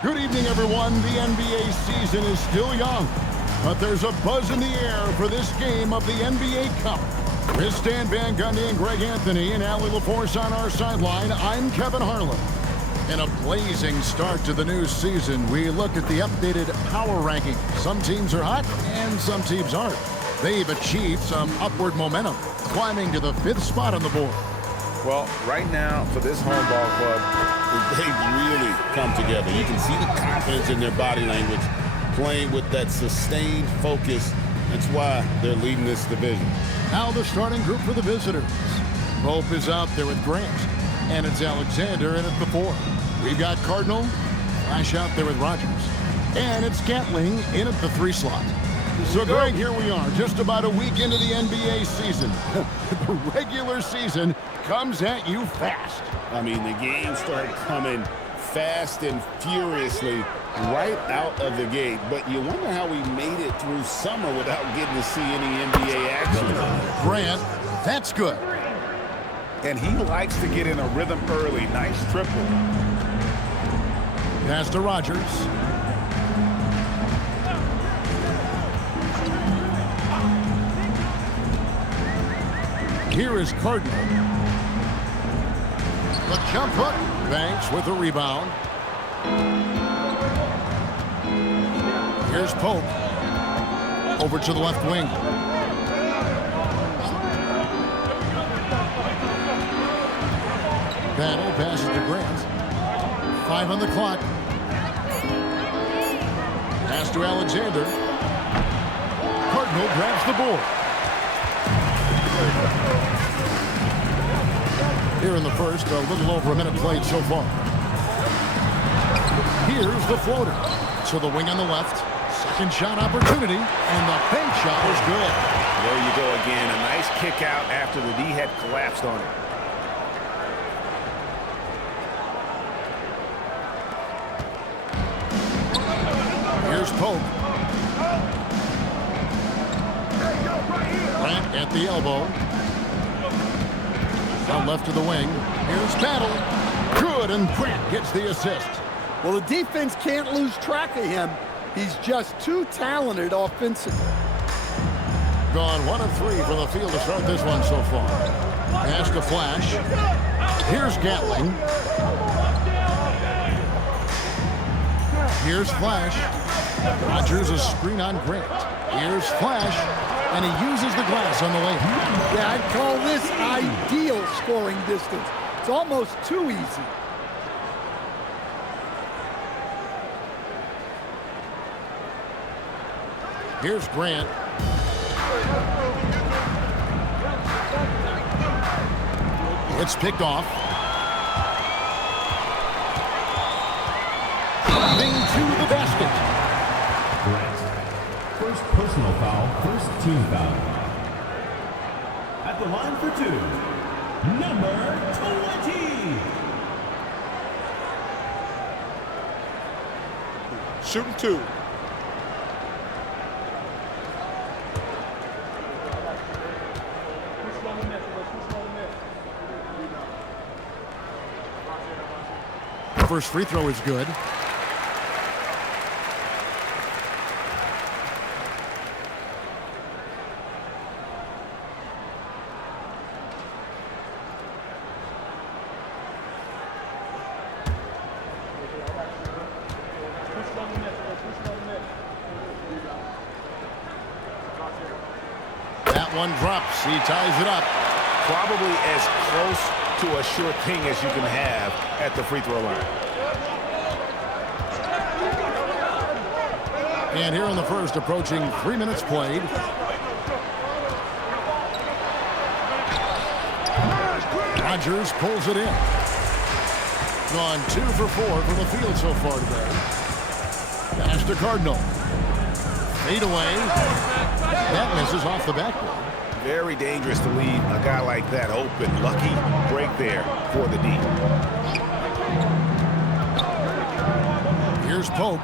Good evening, everyone. The NBA season is still young, but there's a buzz in the air for this game of the NBA Cup. With Stan Van Gundy and Greg Anthony and Allie LaForce on our sideline, I'm Kevin Harlan. In a blazing start to the new season, we look at the updated power ranking. Some teams are hot and some teams aren't. They've achieved some upward momentum, climbing to the 5th spot on the board. Well, right now, for this home ball club, they've really come together. You can see the confidence in their body language, playing with that sustained focus. That's why they're leading this division. Now the starting group for the visitors. Pope is out there with Grant, and it's Alexander in at the 4. We've got Cardinal, Flash out there with Rogers, and it's Gatling in at the 3 slot. So, Greg, here we are, just about a week into the NBA season. The regular season comes at you fast. I mean, the games start coming fast and furiously right out of the gate. But you wonder how we made it through summer without getting to see any NBA action. Grant, that's good. And he likes to get in a rhythm early. Nice triple. Pass to Rogers. Here is Cardinal. The jump hook. Banks with a rebound. Here's Pope. Over to the left wing. Battle passes to Grant. 5 on the clock. Pass to Alexander. Cardinal grabs the board. Here in the first, a little over a minute played so far. Here's the floater. To the wing on the left. Second shot opportunity, and the bank shot is good. There you go again. A nice kick out after the D had collapsed on it. Here's Pope. Grant at the elbow. Down left to the wing. Here's Battle. Good, and Grant gets the assist. Well, the defense can't lose track of him. He's just too talented offensively. Gone 1 of 3 from the field to start this one so far. Pass to Flash. Here's Gatling. Here's Flash. Rogers a screen on Grant. Here's Flash, and he uses the glass on the way. Yeah, I'd call this ideal scoring distance. It's almost too easy. Here's Grant. It's picked off. Driving to the basket. Grant. First personal foul, first team foul. At the line for 2, number 20. Shooting 2. First free throw is good. That one drops. He ties it up. Probably as close to a sure thing as you can have at the free throw line. And here in the first, approaching 3 minutes played. Rogers pulls it in. Gone 2 for 4 from the field so far today. Pass to Cardinal. Fade away. That misses off the backboard. Very dangerous to leave a guy like that open. Lucky break there for the D. Here's Pope.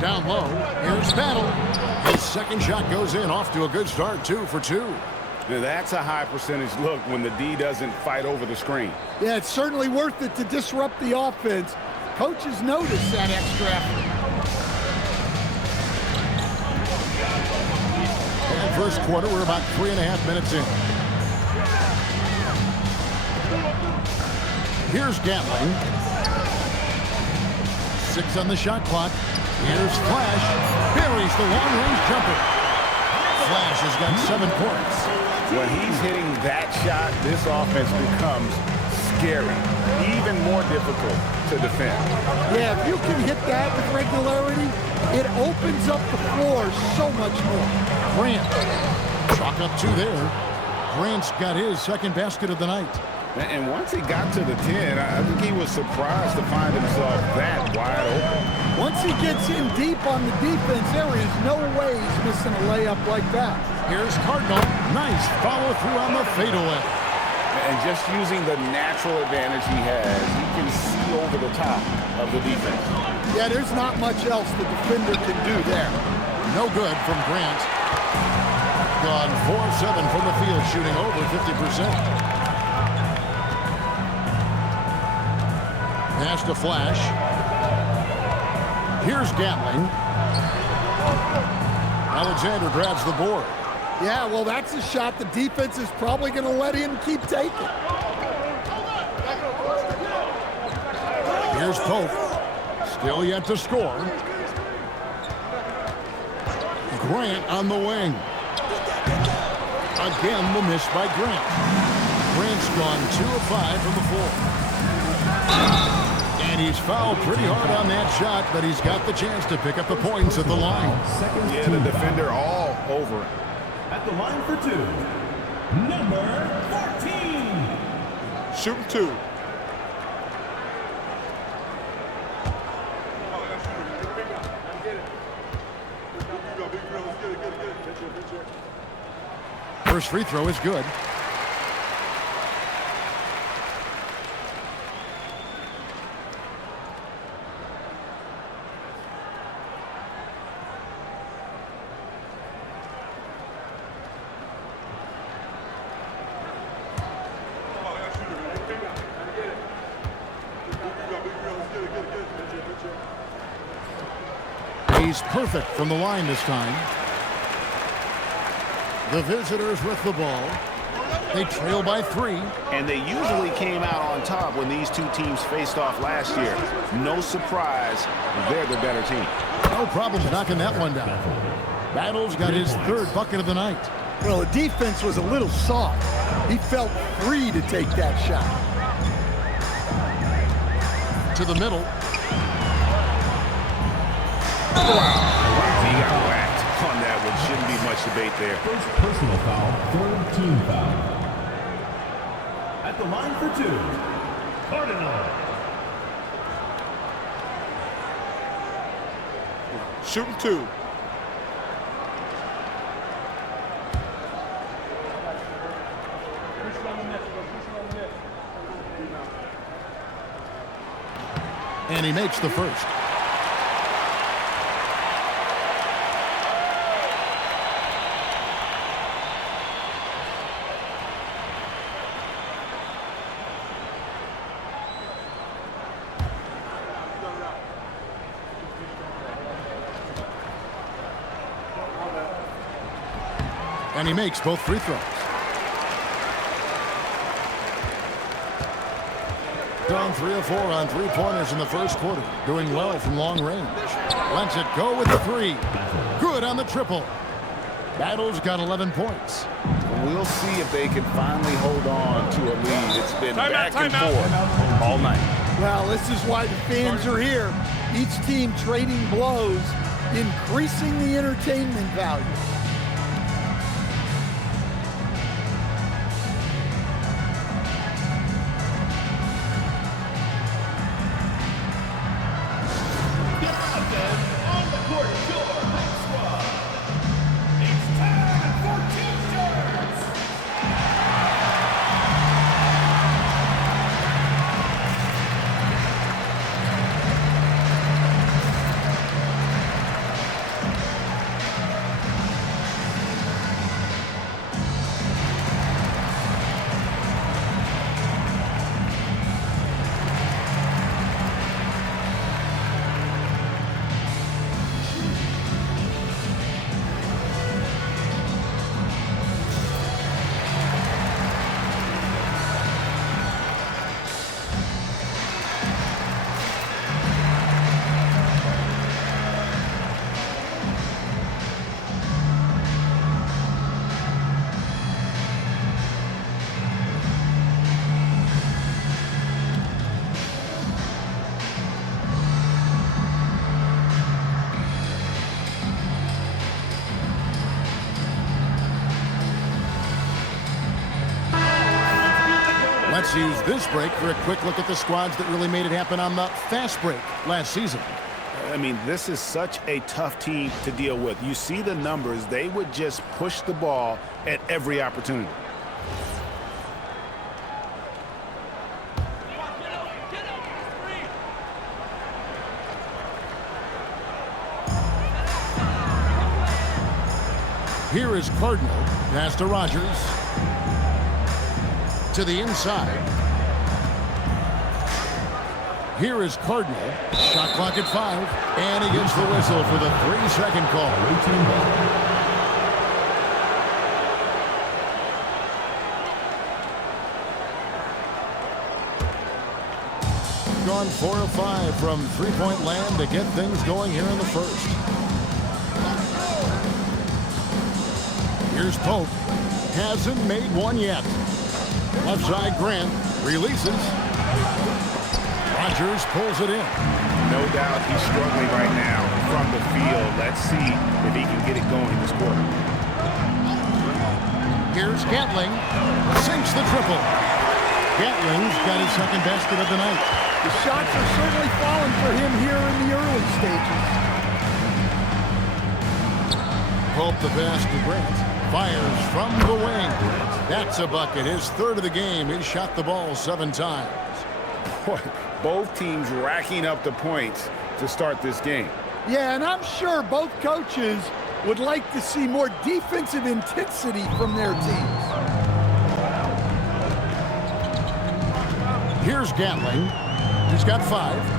Down low. Here's Battle. His second shot goes in, off to a good start. 2 for 2. Now that's a high percentage look when the D doesn't fight over the screen. Yeah, it's certainly worth it to disrupt the offense. coaches notice that extra effort. And first quarter, we're about 3.5 minutes in. Here's Gatling. 6 on the shot clock. Here's Flash. Buries the long-range jumper. Flash has got 7 points. When he's hitting that shot, this offense becomes scary, even more difficult to defend. Yeah, if you can hit that with regularity, it opens up the floor so much more. Grant. Chalk up 2 there. Grant's got his second basket of the night. And once he got to the 10, I think he was surprised to find himself that wide open. Once he gets in deep on the defense, there is no way he's missing a layup like that. Here's Cardinal. Nice follow through on the fadeaway. And just using the natural advantage he has, he can see over the top of the defense. Yeah, there's not much else the defender can do there. No good from Grant. Gone 4-7 from the field, shooting over 50%. Pass to Flash. Here's Gatling. Alexander grabs the board. Yeah, well, that's a shot the defense is probably going to let him keep taking. Here's Pope. Still yet to score. Grant on the wing. Again, the miss by Grant. Grant's gone 2 of 5 from the floor. And he's fouled pretty hard on that shot, but he's got the chance to pick up the points at the line. Yeah, the defender all over it. At the line for 2, number 14. Shooting 2. First free throw is good. He's perfect from the line this time. The visitors with the ball. They trail by 3. And they usually came out on top when these two teams faced off last year. No surprise, they're the better team. No problem knocking that one down. Battle's got his 3rd bucket of the night. Well, the defense was a little soft. He felt free to take that shot. To the middle. He got whacked on that one. Shouldn't be much debate there. First personal foul, 3rd team foul. At the line for 2, Cardinal. Shooting 2. And he makes the first. And he makes both free throws. Down 3 of 4 on 3-pointers in the first quarter. Doing well from long range. Lets it go with the 3. Good on the triple. Battle's got 11 points. We'll see if they can finally hold on to a lead. It's been back and forth all night. Well, this is why the fans are here. Each team trading blows, increasing the entertainment value. Let's use this break for a quick look at the squads that really made it happen on the fast break last season. I mean, this is such a tough team to deal with. You see the numbers. They would just push the ball at every opportunity. Here is Cardinal. Pass to Rogers. To the inside. Here is Cardinal. Shot clock at 5. And he gets the whistle for the 3-second call. Gone 4 of 5 from three-point land to get things going here in the first. Here's Pope. Hasn't made one yet. Left side, Grant releases. Rogers pulls it in. No doubt he's struggling right now from the field. Let's see if he can get it going this quarter. Here's Gatling. Sinks the triple. Gatling's got his second basket of the night. The shots are certainly falling for him here in the early stages. Pope the pass to Grant. Fires from the wing. That's a bucket. His third of the game. He shot the ball 7 times. Boy, both teams racking up the points to start this game. Yeah, and I'm sure both coaches would like to see more defensive intensity from their teams. Here's Gatling. He's got 5.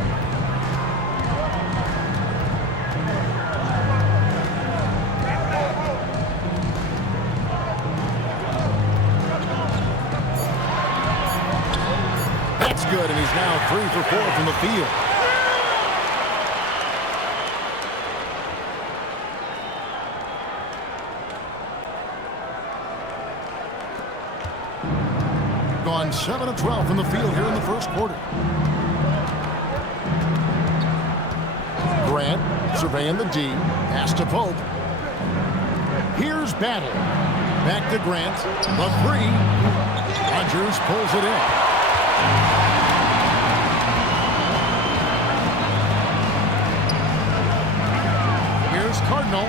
Good, and he's now 3 for 4 from the field. Gone 7 of 12 from the field here in the first quarter. Grant surveying the D. Pass to Pope. Here's Battle. Back to Grant. The 3. Rogers pulls it in. Cardinal.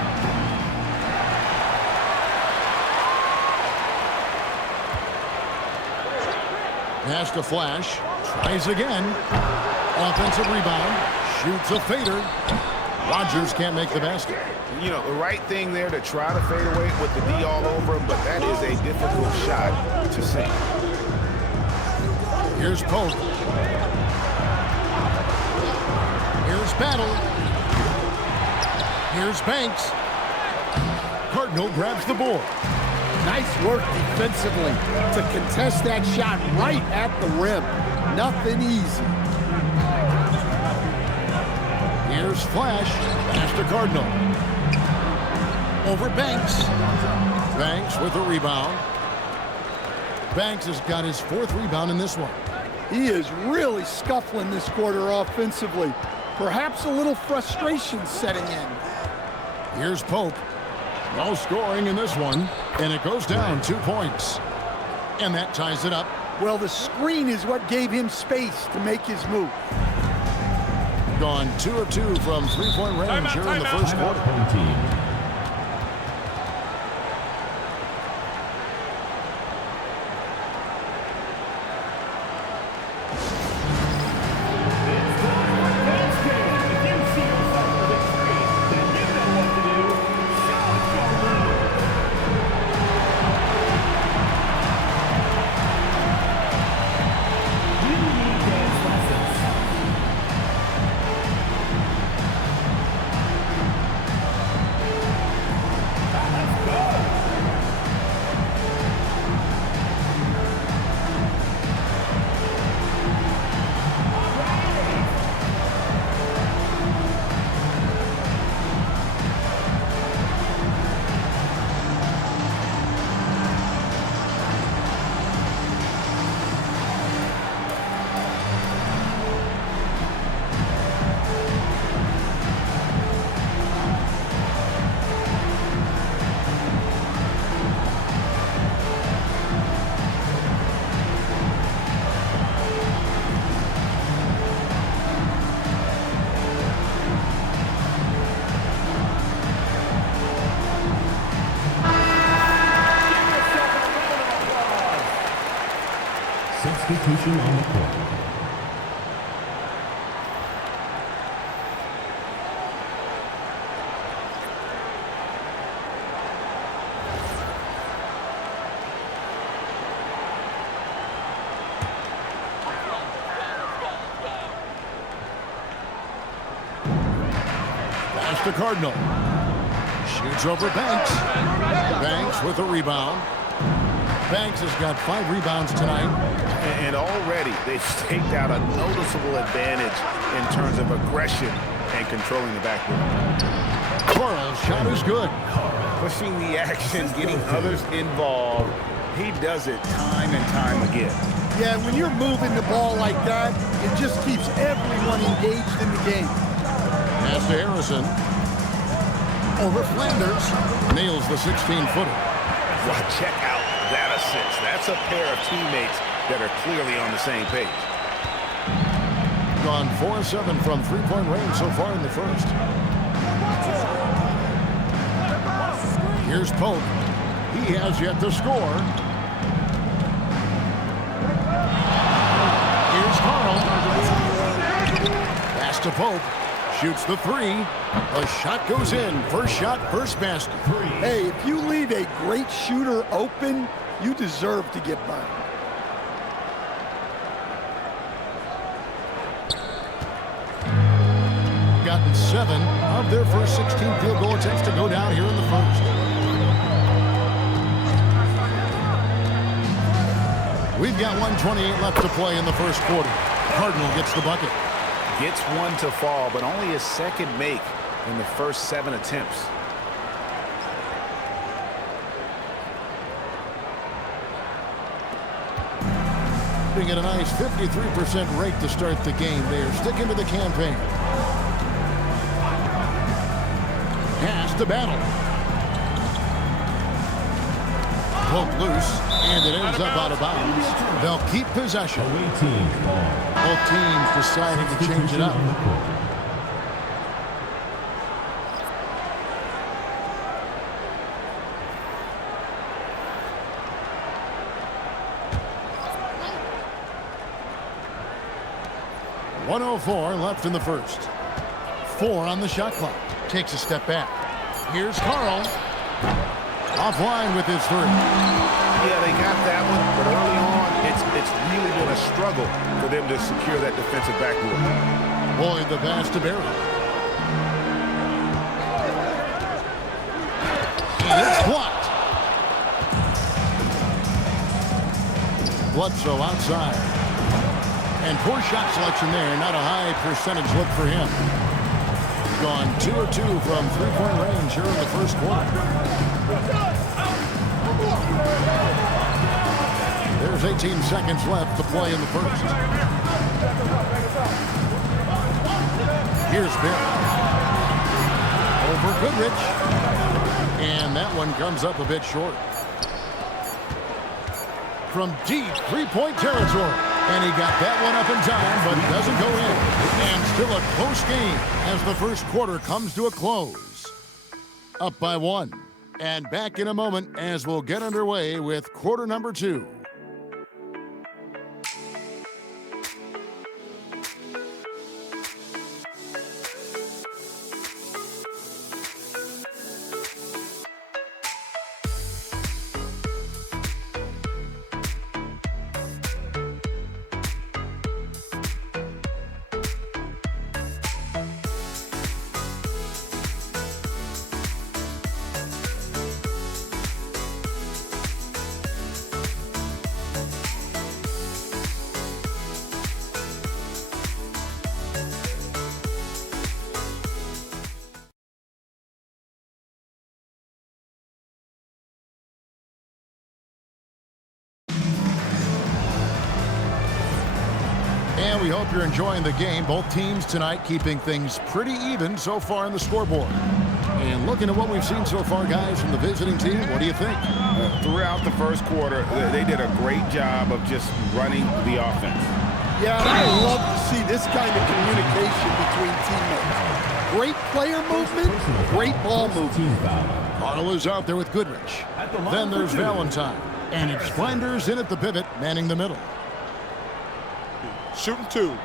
Pass to Flash. Tries again. Offensive rebound. Shoots a fader. Rogers can't make the basket. You know, the right thing there to try to fade away with the D all over him, but that is a difficult shot to sink. Here's Pope. Here's Battle. Here's Banks. Cardinal grabs the board. Nice work defensively to contest that shot right at the rim. Nothing easy. Here's Flash. Pass to Cardinal. Over Banks. Banks with a rebound. Banks has got his 4th rebound in this one. He is really scuffling this quarter offensively. Perhaps a little frustration setting in. Here's Pope. No scoring in this one. And it goes down 2 points. And that ties it up. Well, the screen is what gave him space to make his move. Gone 2 of 2 from three-point range here in the first quarter. substitution on the court. Pass to Cardinal. Shoots over Banks. Banks with a rebound. Banks has got 5 rebounds tonight. And already they've staked out a noticeable advantage in terms of aggression and controlling the backboard. Carl's shot is good. Pushing the action, getting others involved. He does it time and time again. Yeah, when you're moving the ball like that, it just keeps everyone engaged in the game. Pass to Harrison. Over Flanders. Nails the 16-footer. Well, check out that assist. That's a pair of teammates that are clearly on the same page. Gone 4-7 from three-point range so far in the first. Here's Pope. He has yet to score. Here's Carl. Pass to Pope. Shoots the 3. The shot goes in. First shot, first basket. Hey, if you leave a great shooter open, you deserve to get burned. Gotten 7 of their first 16 field goal attempts to go down here in the first. We've got 1:28 left to play in the first quarter. Cardinal gets the bucket. Gets one to fall, but only his second make in the first 7 attempts. Being at a nice 53% rate to start the game. They are sticking to the campaign. Pass to Battle. Pope loose, and it ends up out of bounds. They'll keep possession. Both teams deciding to change it up. .104 left in the first. 4 on the shot clock. Takes a step back. Here's Carl. Offline with his 3. Yeah, they got that one, but early on, it's really been a struggle for them to secure that defensive backboard. Boyd the pass to Barry. And it's blocked. Bledsoe outside. And poor shot selection there. Not a high percentage look for him. Gone 2 of 2 from three-point range here in the first quarter. There's 18 seconds left to play in the first. Here's Barry. Over Goodrich. And that one comes up a bit short. From deep three-point territory. And he got that one up in time, but doesn't go in. And still a close game as the first quarter comes to a close. Up by 1. And back in a moment as we'll get underway with quarter number 2. And we hope you're enjoying the game. Both teams tonight keeping things pretty even so far in the scoreboard. And looking at what we've seen so far, guys, from the visiting team, what do you think? Throughout the first quarter, they did a great job of just running the offense. Yeah, I love to see this kind of communication between teammates. Great player movement, great ball movement. Carl is out there with Goodrich. Then there's Valentine. And it's Flanders in at the pivot, manning the middle. Shooting 2.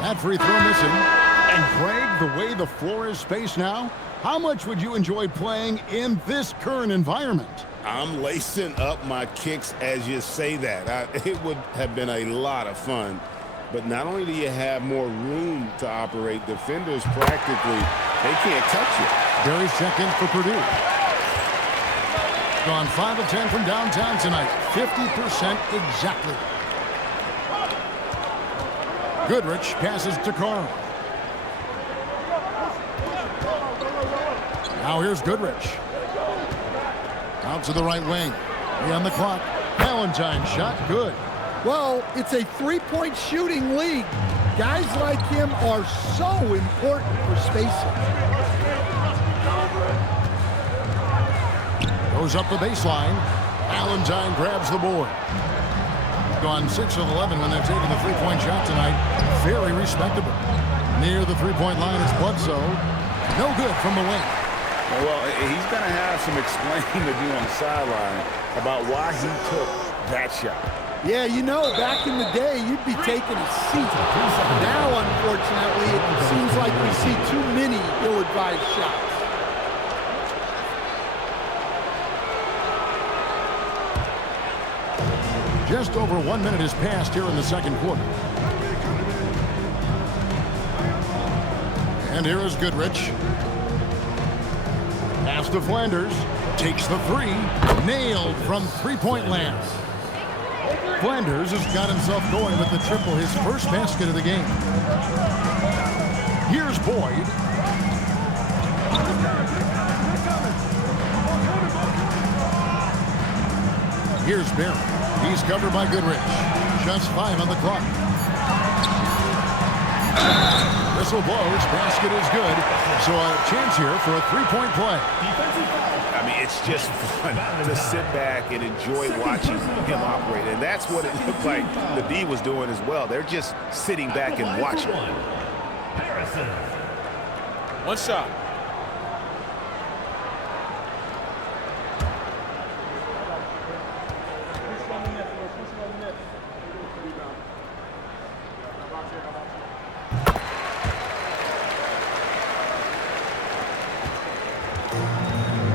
That free throw missing. And Greg, the way the floor is spaced now, how much would you enjoy playing in this current environment? I'm lacing up my kicks as you say that. It would have been a lot of fun. But not only do you have more room to operate, defenders practically, they can't touch you. Barry's check-in for Purdue. Gone 5 of 10 from downtown tonight. 50% exactly. Goodrich passes to Carl. Now here's Goodrich. Out to the right wing. On the clock. Valentine's shot good. Well, it's a three-point shooting league. Guys like him are so important for spacing. Goes up the baseline. Valentine grabs the board. Gone 6 of 11 when they've taken the three-point shot tonight. Very respectable. Near the three-point line, it's Bledsoe. No good from the wing. Well, he's going to have some explaining to do on the sideline about why he took that shot. Yeah, you know, back in the day, you'd be taking a seat. Now, unfortunately, it seems like we see too many ill-advised shots. Just over 1 minute has passed here in the second quarter. And here is Goodrich. Pass to Flanders. Takes the three. Nailed from three-point land. Flanders has got himself going with the triple, his first basket of the game. Here's Boyd. Here's Barry. He's covered by Goodrich. Just 5 on the clock. Whistle blows. Basket is good. So a chance here for a three-point play. I mean, it's just fun to sit back and enjoy watching him operate. And that's what it looked like the D was doing as well. They're just sitting back and watching. One shot.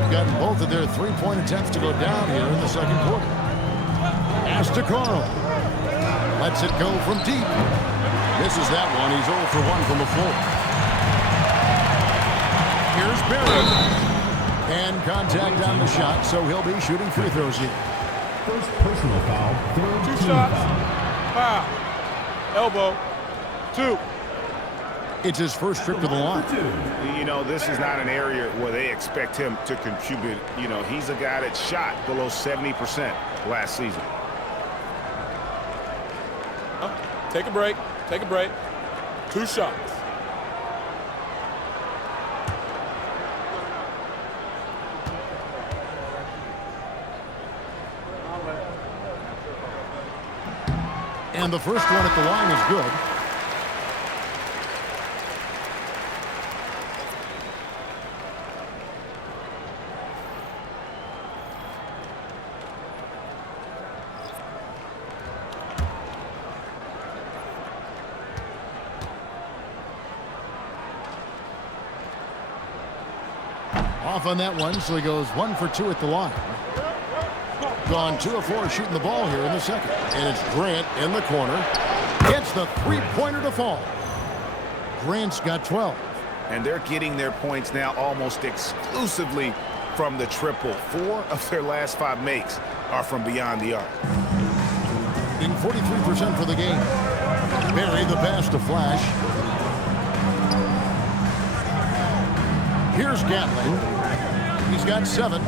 Gotten both of their three-point attempts to go down here in the second quarter. Pass to Carl. Lets it go from deep. Misses that one. He's 0 for 1 from the floor. Here's Barry. And contact on the shot, so he'll be shooting free throws here. First personal foul, third 2 team shots. foul. Foul. Elbow. 2. It's his first trip to the line. You know, this is not an area where they expect him to contribute. You know, he's a guy that shot below 70% last season. Take a break. Take a break. 2 shots. And the first one at the line is good. Off on that one, so he goes 1 for 2 at the line. Gone 2 of 4 shooting the ball here in the second. And it's Grant in the corner. Gets the three-pointer to fall. Grant's got 12. And they're getting their points now almost exclusively from the triple. 4 of their last 5 makes are from beyond the arc. Being 43% for the game. Barry the pass to Flash. Here's Gatling. He's got 7.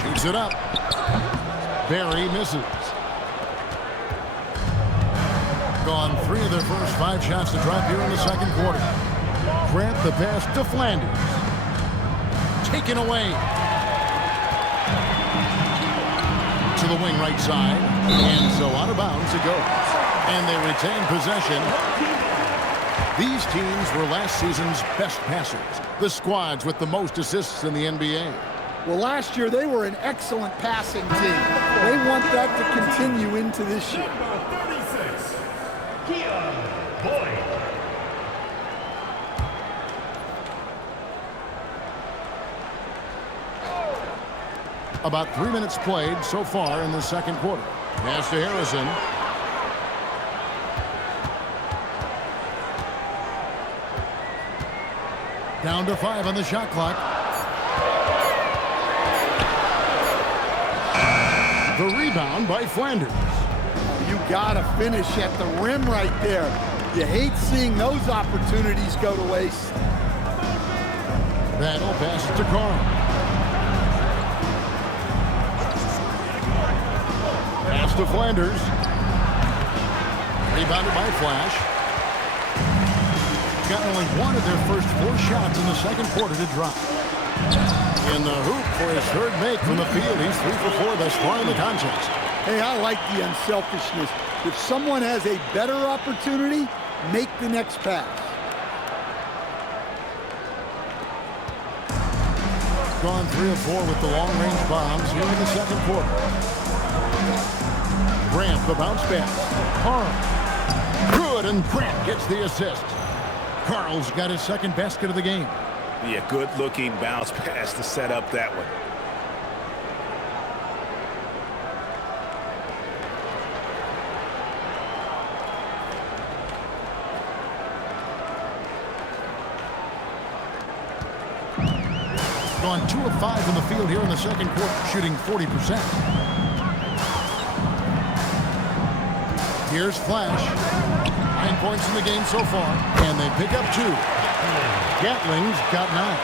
Shoots it up. Barry misses. Gone 3 of their first 5 shots to drop here in the second quarter. Grant the pass to Flanders. Taken away. To the wing right side. And so out of bounds it goes. And they retain possession. These teams were last season's best passers, the squads with the most assists in the NBA. Well, last year they were an excellent passing team. They want that to continue into this year. Number 36, Keon Boyd. About 3 minutes played so far in the second quarter. Pass to Harrison. Down to 5 on the shot clock. The rebound by Flanders. You gotta finish at the rim right there. You hate seeing those opportunities go to waste. Battle passes to Carl. Pass to Flanders. Rebounded by Flash. Got only one of their first 4 shots in the second quarter to drop. In the hoop for his third make from the field. He's 3 for 4 thus far in the contest. Hey, I like the unselfishness. If someone has a better opportunity, make the next pass. Gone 3 of 4 with the long-range bombs here in the second quarter. Grant the bounce pass. Carl. Good, and Grant gets the assist. Carl's got his second basket of the game. Yeah, good-looking bounce pass to set up that one. Gone 2 of 5 from the field here in the second quarter, shooting 40%. Here's Flash. 9 points in the game so far, and they pick up 2. Gatling's got 9.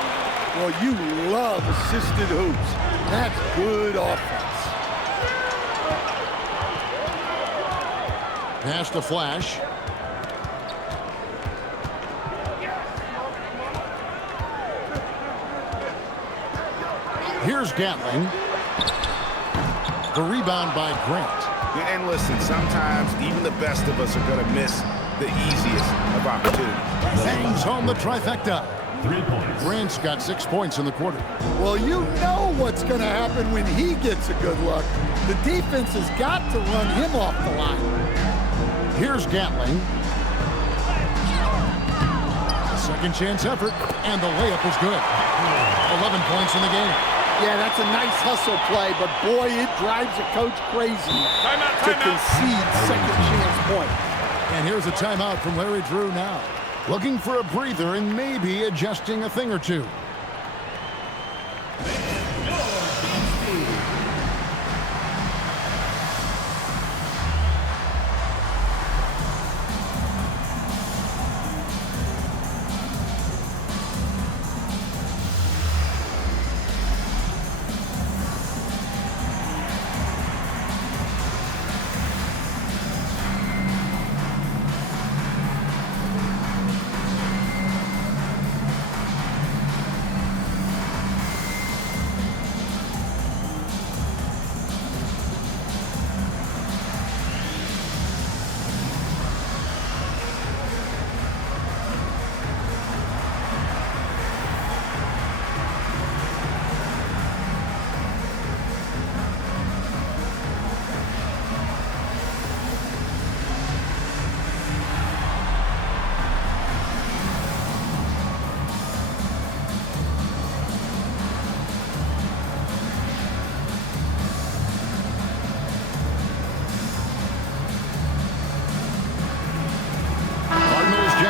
Well, you love assisted hoops. That's good offense. Pass to Flash. Here's Gatling. The rebound by Grant. And listen, sometimes even the best of us are going to miss the easiest of opportunities. Bangs home the trifecta. 3 points. Grant's got 6 points in the quarter. Well, you know what's going to happen when he gets a good look. The defense has got to run him off the line. Here's Gatling. A second chance effort, and the layup is good. 11 points in the game. Yeah, that's a nice hustle play, but boy, it drives a coach crazy to concede second chance point. And here's a timeout from Larry Drew now. Looking for a breather and maybe adjusting a thing or two.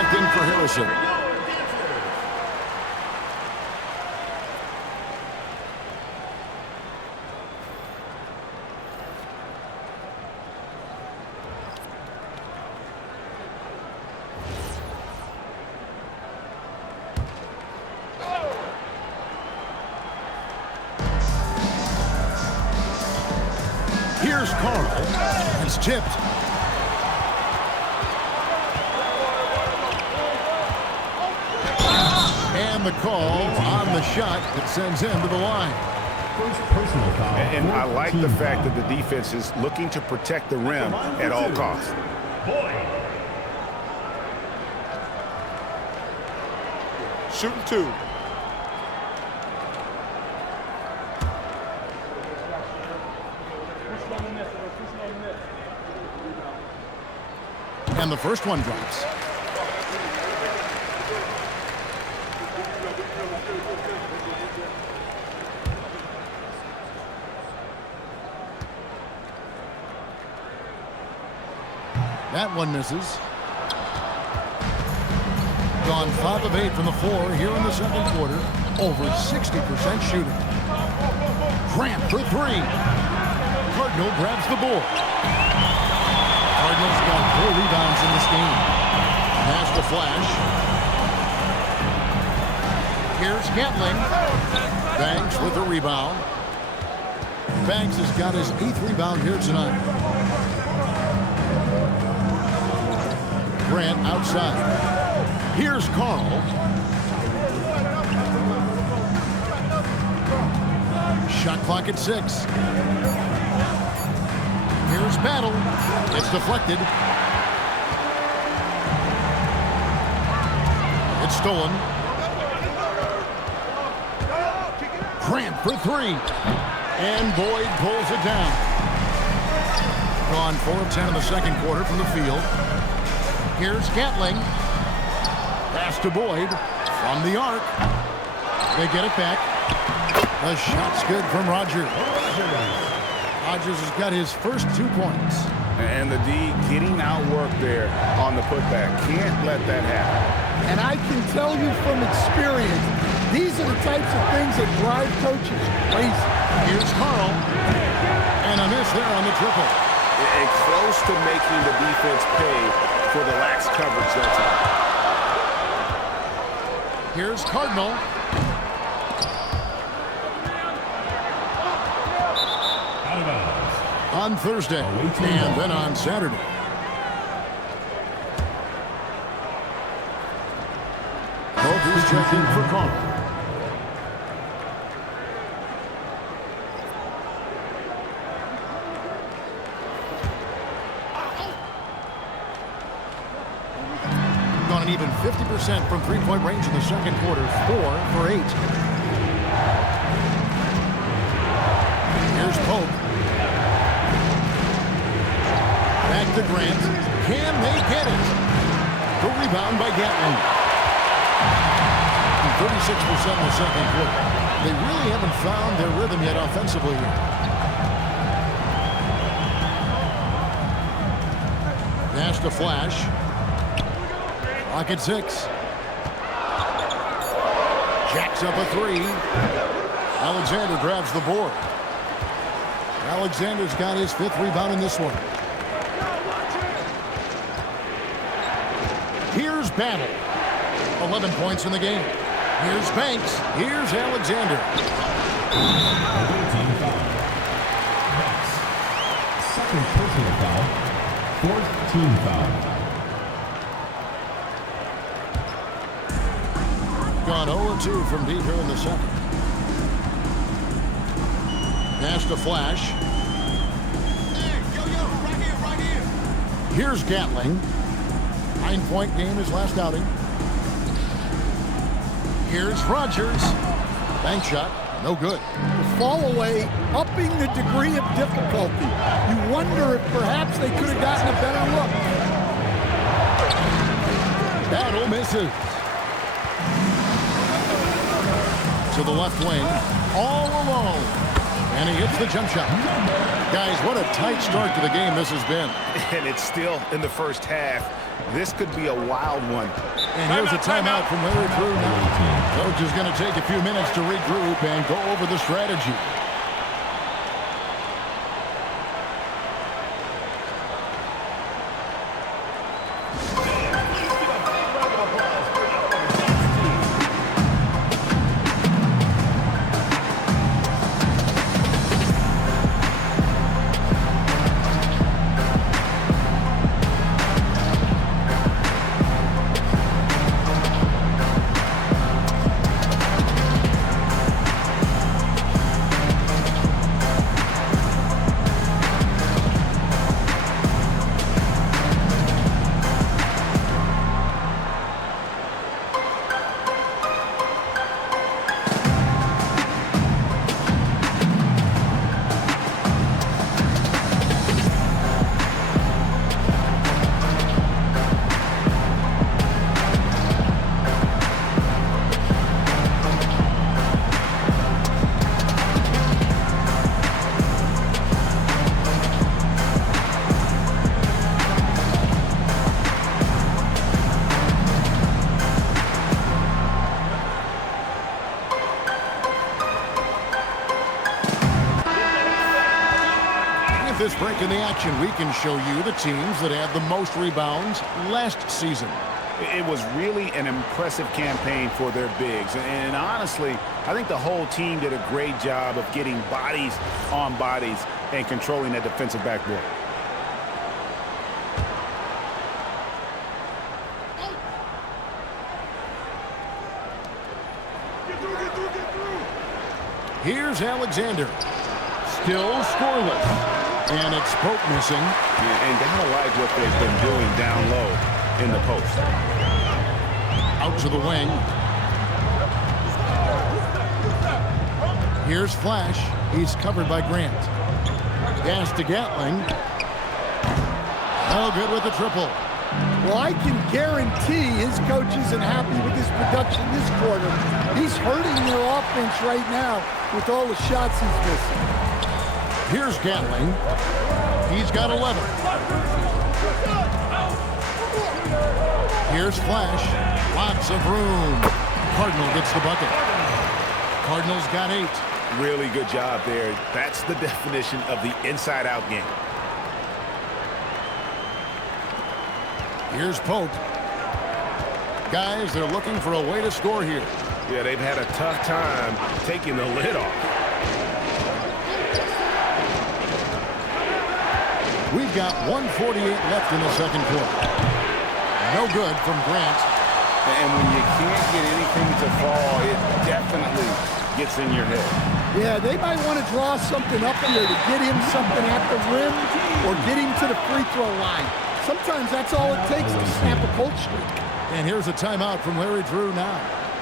In for Harrison. Here's Carl. It's tipped. The call on the shot that sends him to the line. First personal foul. And I like the fact that the defense is looking to protect the rim at all costs. Boyd. shooting 2. And the first one drops. That one misses. Gone 5 of 8 from the floor here in the second quarter. Over 60% shooting. Grant for 3. Cardinal grabs the board. Cardinals got 4 rebounds in this game. Pass to Flash. Here's Gatling. Banks with the rebound. Banks has got his 8th rebound here tonight. Grant outside. Here's Carl. Shot clock at 6. Here's Battle. It's deflected. It's stolen. Grant for 3. And Boyd pulls it down. Gone 4 of 10 in the second quarter from the field. Here's Gatling. Pass to Boyd from the arc. They get it back. The shot's good from Rogers. Rogers has got his first 2 points. And the D getting outworked there on the putback. Can't let that happen. And I can tell you from experience, these are the types of things that drive coaches crazy. Here's Carl. And a miss there on the triple. And close to making the defense pay for the lax coverage that time. Here's Cardinal. Out of bounds. On Thursday and then on Saturday. Both checked in for Carl. Gone an even 50% from three-point range in the second quarter. 4 for 8. Here's Pope. Back to Grant. Can they get it? The rebound by Gatling. 36% in the second quarter. They really haven't found their rhythm yet offensively here. Pass to Flash. Clock at 6. Jacks up a 3. Alexander grabs the board. Alexander's got his 5th rebound in this one. Here's Battle. 11 points in the game. Here's Banks. Here's Alexander. Team foul. Banks. Second personal foul. 4th team foul. Gone 0-2 from deep here in the second. Pass to Flash. Right here. Here's Gatling. 9-point game his last outing. Here's Rogers. Bank shot. No good. The fall away, upping the degree of difficulty. You wonder if perhaps they could have gotten a better look. Battle misses. To the left wing. All alone. And he hits the jump shot. Guys, what a tight start to the game this has been. And it's still in the first half. This could be a wild one. And here's a timeout from Larry Drew now. Coach is going to take a few minutes to regroup and go over the strategy. At this break in the action, we can show you the teams that had the most rebounds last season. It was really an impressive campaign for their bigs. And honestly, I think the whole team did a great job of getting bodies on bodies and controlling that defensive backboard. Here's Alexander. Still scoreless. And it's Pope missing. And gotta like what they've been doing down low in the post. Out to the wing. Here's Flash. He's covered by Grant. Pass to Gatling. Oh, good with the triple. Well, I can guarantee his coach isn't happy with his production this quarter. He's hurting their offense right now with all the shots he's missing. Here's Gatling. He's got 11. Here's Flash. Lots of room. Cardinal gets the bucket. Cardinals got 8. Really good job there. That's the definition of the inside-out game. Here's Pope. Guys, they're looking for a way to score here. Yeah, they've had a tough time taking the lid off. We've got 1:48 left in the second quarter. No good from Grant. And when you can't get anything to fall, it definitely gets in your head. Yeah, they might want to draw something up here to get him something at the rim or get him to the free throw line. Sometimes that's all it takes to snap a cold streak. And here's a timeout from Larry Drew now.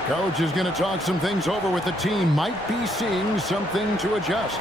Coach is going to talk some things over with the team. Might be seeing something to adjust.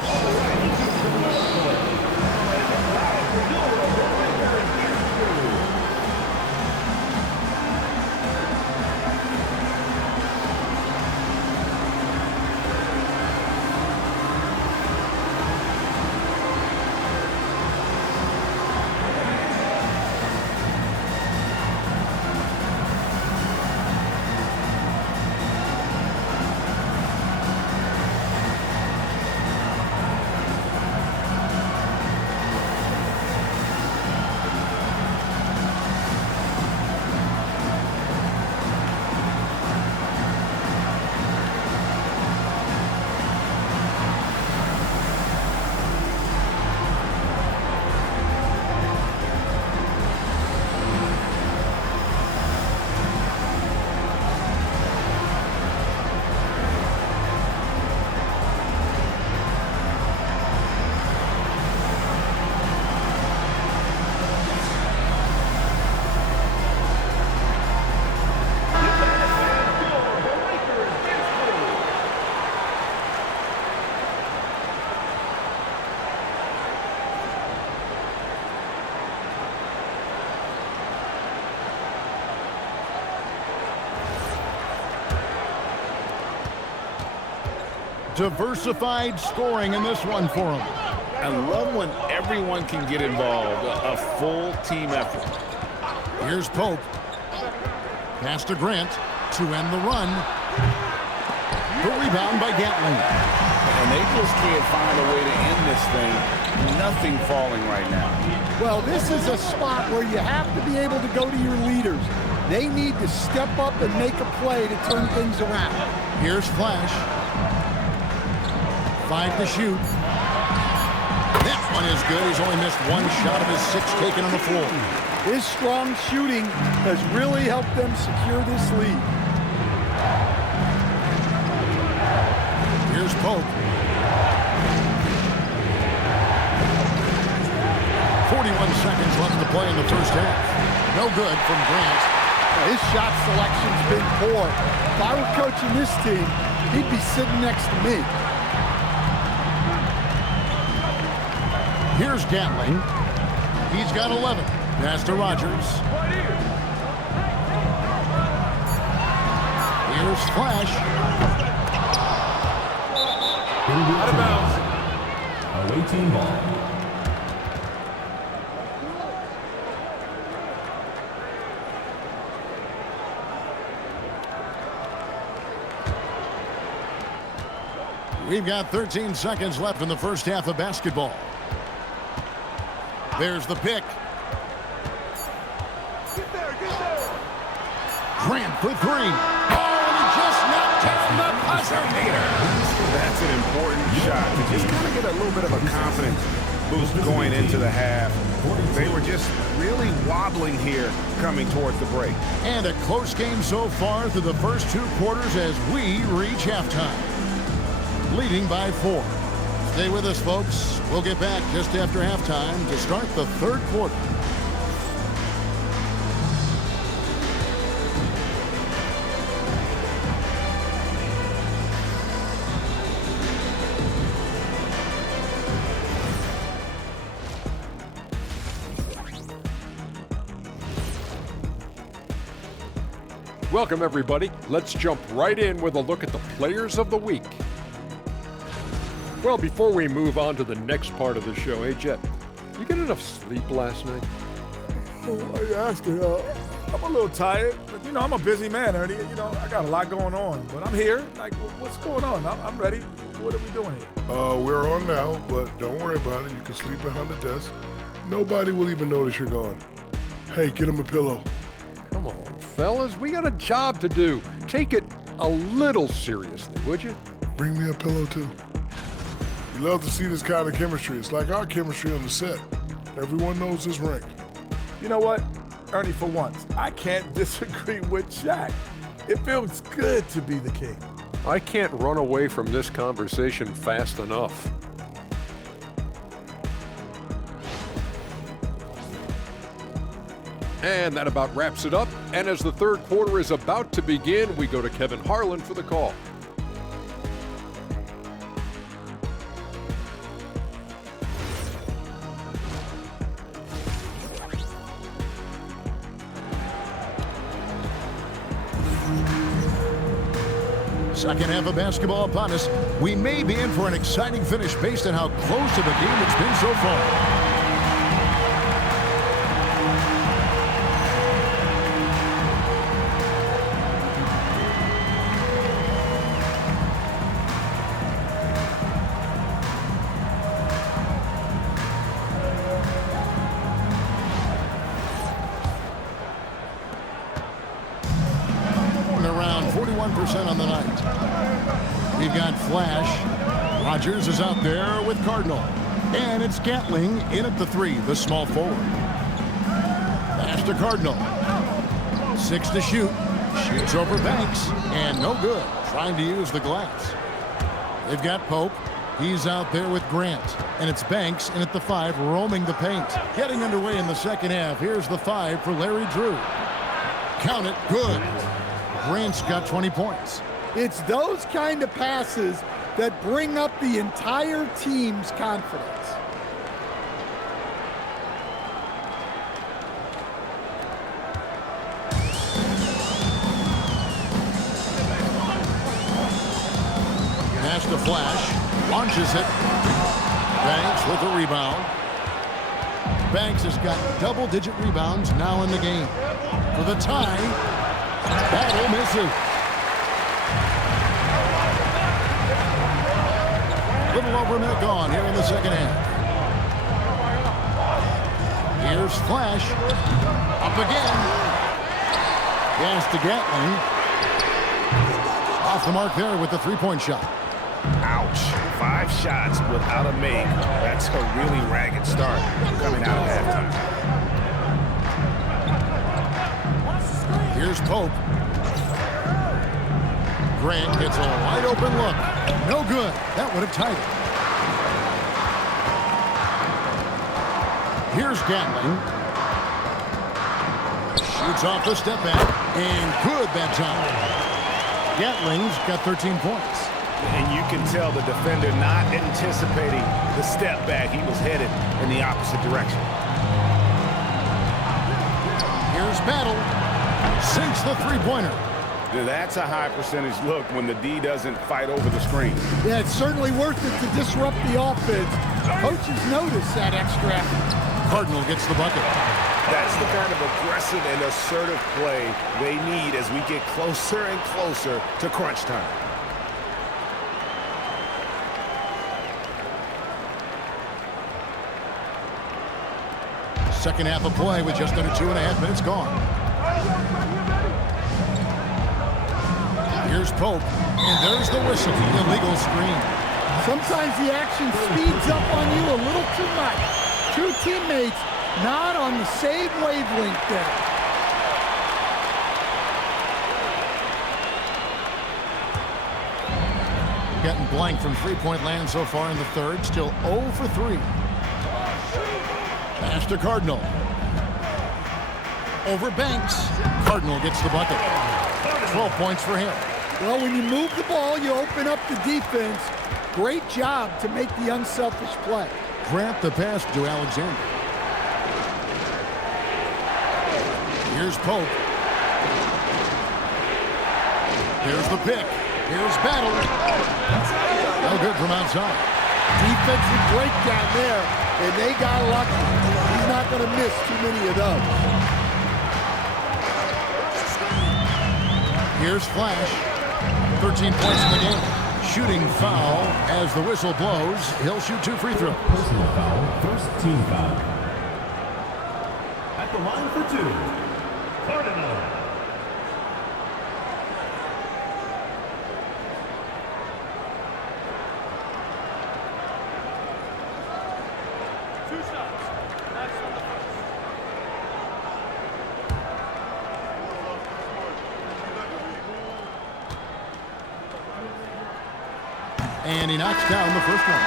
Diversified scoring in this one for them. I love when everyone can get involved, a full team effort. Here's Pope. Pass to Grant to end the run. The rebound by Gatling. And they just can't find a way to end this thing. Nothing falling right now. Well, this is a spot where you have to be able to go to your leaders. They need to step up and make a play to turn things around. Here's Flash. 5 to shoot. That one is good. He's only missed one shot of his 6 taken on the floor. His strong shooting has really helped them secure this lead. Here's Pope. 41 seconds left to play in the first half. No good from Grant. His shot selection's been poor. If I were coaching this team, he'd be sitting next to me. Here's Gatling. He's got 11. Pass to Rogers. Here's Flash. Out of bounds. Away team ball. We've got 13 seconds left in the first half of basketball. There's the pick. Grant for three. Oh, and he just knocked down the buzzer beater. That's an important shot to just kind of get a little bit of a confidence boost going into the half. They were just really wobbling here coming towards the break. And a close game so far through the first 2 quarters as we reach halftime. Leading by 4. Stay with us, folks. We'll get back just after halftime to start the 3rd quarter. Welcome, everybody. Let's jump right in with a look at the players of the week. Well, before we move on to the next part of the show, hey, Jet, you get enough sleep last night? Oh, I asked it. I'm a little tired, but, you know, I'm a busy man, Ernie. You know, I got a lot going on, but I'm here. Like, what's going on? I'm ready. What are we doing here? We're on now, but don't worry about it. You can sleep behind the desk. Nobody will even notice you're gone. Hey, get him a pillow. Come on, fellas, we got a job to do. Take it a little seriously, would you? Bring me a pillow, too. You love to see this kind of chemistry. It's like our chemistry on the set. Everyone knows this rank. You know what, Ernie, for once, I can't disagree with Shaq. It feels good to be the king. I can't run away from this conversation fast enough. And that about wraps it up. And as the 3rd quarter is about to begin, we go to Kevin Harlan for the call. Second half of basketball upon us. We may be in for an exciting finish based on how close to the game it's been so far. Around 41% on the night. We've got Flash. Rogers is out there with Cardinal. And it's Gatling in at the 3, the small forward. Pass to Cardinal. 6 to shoot. Shoots over Banks. And no good. Trying to use the glass. They've got Pope. He's out there with Grant. And it's Banks in at the 5, roaming the paint. Getting underway in the second half. Here's the 5 for Larry Drew. Count it. Good. Grant's got 20 points. It's those kind of passes that bring up the entire team's confidence. Pass to Flash. Launches it. Banks with the rebound. Banks has got double-digit rebounds now in the game. For the tie. Battle misses. Little over a minute gone here in the second half. Here's Flash. Up again. Pass to Gatling. Off the mark there with the 3-point shot. Ouch. 5 shots without a make. That's a really ragged start coming out of halftime. Here's Pope. Grant gets a wide open look. No good. That would have tied it. Here's Gatling. Shoots off the step back. And good that time. Gatling's got 13 points. And you can tell the defender not anticipating the step back. He was headed in the opposite direction. Here's Battle. Sinks the 3-pointer. That's a high percentage look when the D doesn't fight over the screen. Yeah, it's certainly worth it to disrupt the offense. Coaches notice that extra effort. Cardinal gets the bucket. That's the kind of aggressive and assertive play they need as we get closer and closer to crunch time. Second half of play with just under 2.5 minutes gone. Here's Pope, and there's the whistle. Illegal screen. Sometimes the action speeds up on you a little too much. Two teammates not on the same wavelength there. Getting blank from three-point land so far in the third. Still 0 for 3. Pass to Cardinal. Over Banks. Cardinal gets the bucket. 12 points for him. Well, when you move the ball, you open up the defense. Great job to make the unselfish play. Grant the pass to Alexander. Here's Pope. Here's the pick. Here's Battle. No good from outside. Defensive breakdown there, and they got lucky. He's not going to miss too many of those. Here's Flash. 13 points in the game. Shooting foul as the whistle blows. He'll shoot 2 free throws. Personal foul, first team foul. At the line for 2, Cardinal. And he knocks down the first one.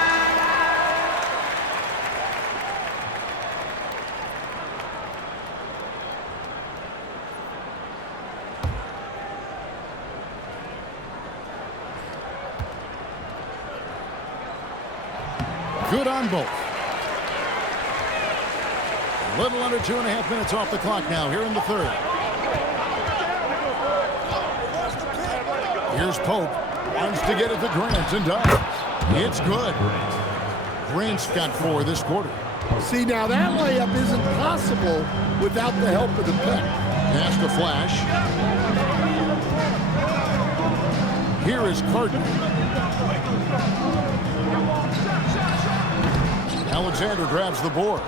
Good on both. A little under 2.5 minutes off the clock now here in the third. Here's Pope. Wants to get it to Grant and does. It's good. Grant's got 4 this quarter. See, now that layup isn't possible without the help of the pick. Pass to Flash. Here is Cardinal. Alexander grabs the board.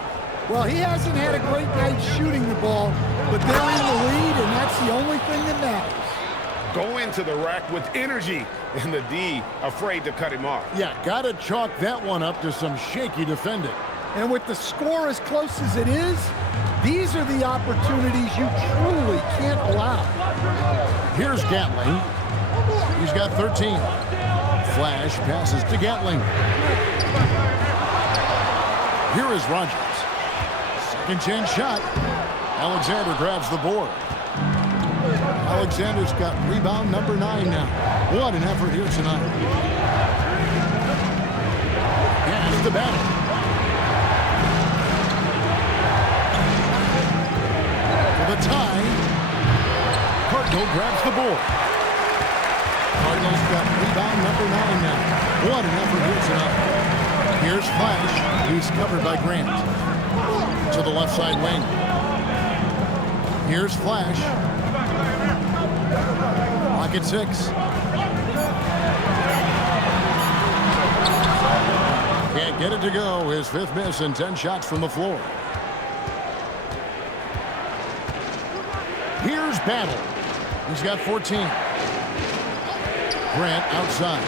Well, he hasn't had a great night shooting the ball, but they're in the lead, and that's the only thing that matters. Go into the rack with energy, and the D afraid to cut him off. Yeah, got to chalk that one up to some shaky defending. And with the score as close as it is, these are the opportunities you truly can't allow. Here's Gatling. He's got 13. Flash passes to Gatling. Here is Rogers. Second chance shot. Alexander grabs the board. Alexander's got rebound number 9 now. What an effort here tonight. Pass to Battle. For the tie, Cardinal grabs the board. Cardinal's got rebound number 9 now. What an effort here tonight. Here's Flash. He's covered by Grant. To the left side wing. Here's Flash. Clock at 6. Can't get it to go. His 5th miss and 10 shots from the floor. Here's Battle. He's got 14. Grant outside.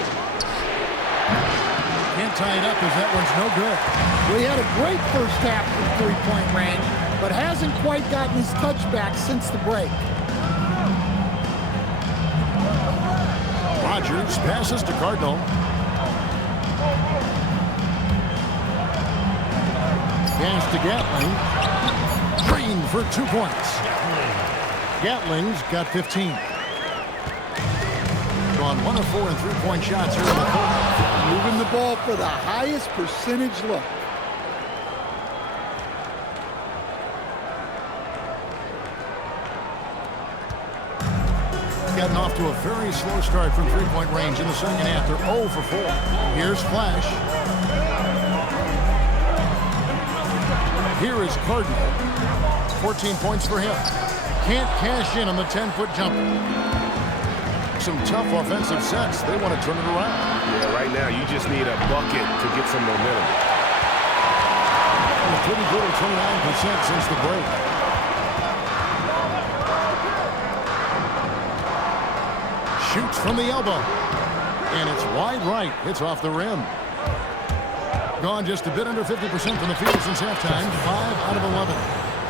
Can't tie it up as that one's no good. Well, he had a great first half from three-point range, but hasn't quite gotten his touchback since the break. Rogers passes to Cardinal. Pass to Gatling. Green for 2 points. Gatling's got 15. Gone 1 of 4 in three-point shots here in the fourth. Moving the ball for the highest percentage look. Gotten off to a very slow start from three-point range in the second half. They're 0 for 4. Here's Flash. Here is Cardinal. 14 points for him. Can't cash in on the 10-foot jumper. Some tough offensive sets. They want to turn it around. Yeah, right now you just need a bucket to get some momentum. A pretty brutal 29% since the break. Shoots from the elbow. And it's wide right. Hits off the rim. Gone just a bit under 50% from the field since halftime. 5 out of 11.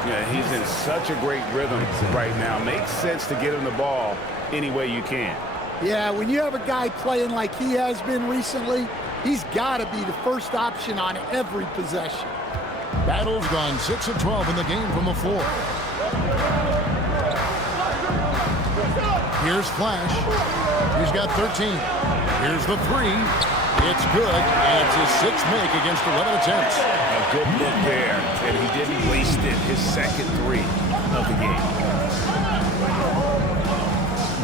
Yeah, he's in such a great rhythm right now. Makes sense to get him the ball any way you can. Yeah, when you have a guy playing like he has been recently, he's got to be the first option on every possession. Battle's gone 6 of 12 in the game from the floor. Here's Flash. He's got 13. Here's the three. It's good, and it's his 6th make against 11 attempts. A good look there, and he didn't waste it. His second three of the game.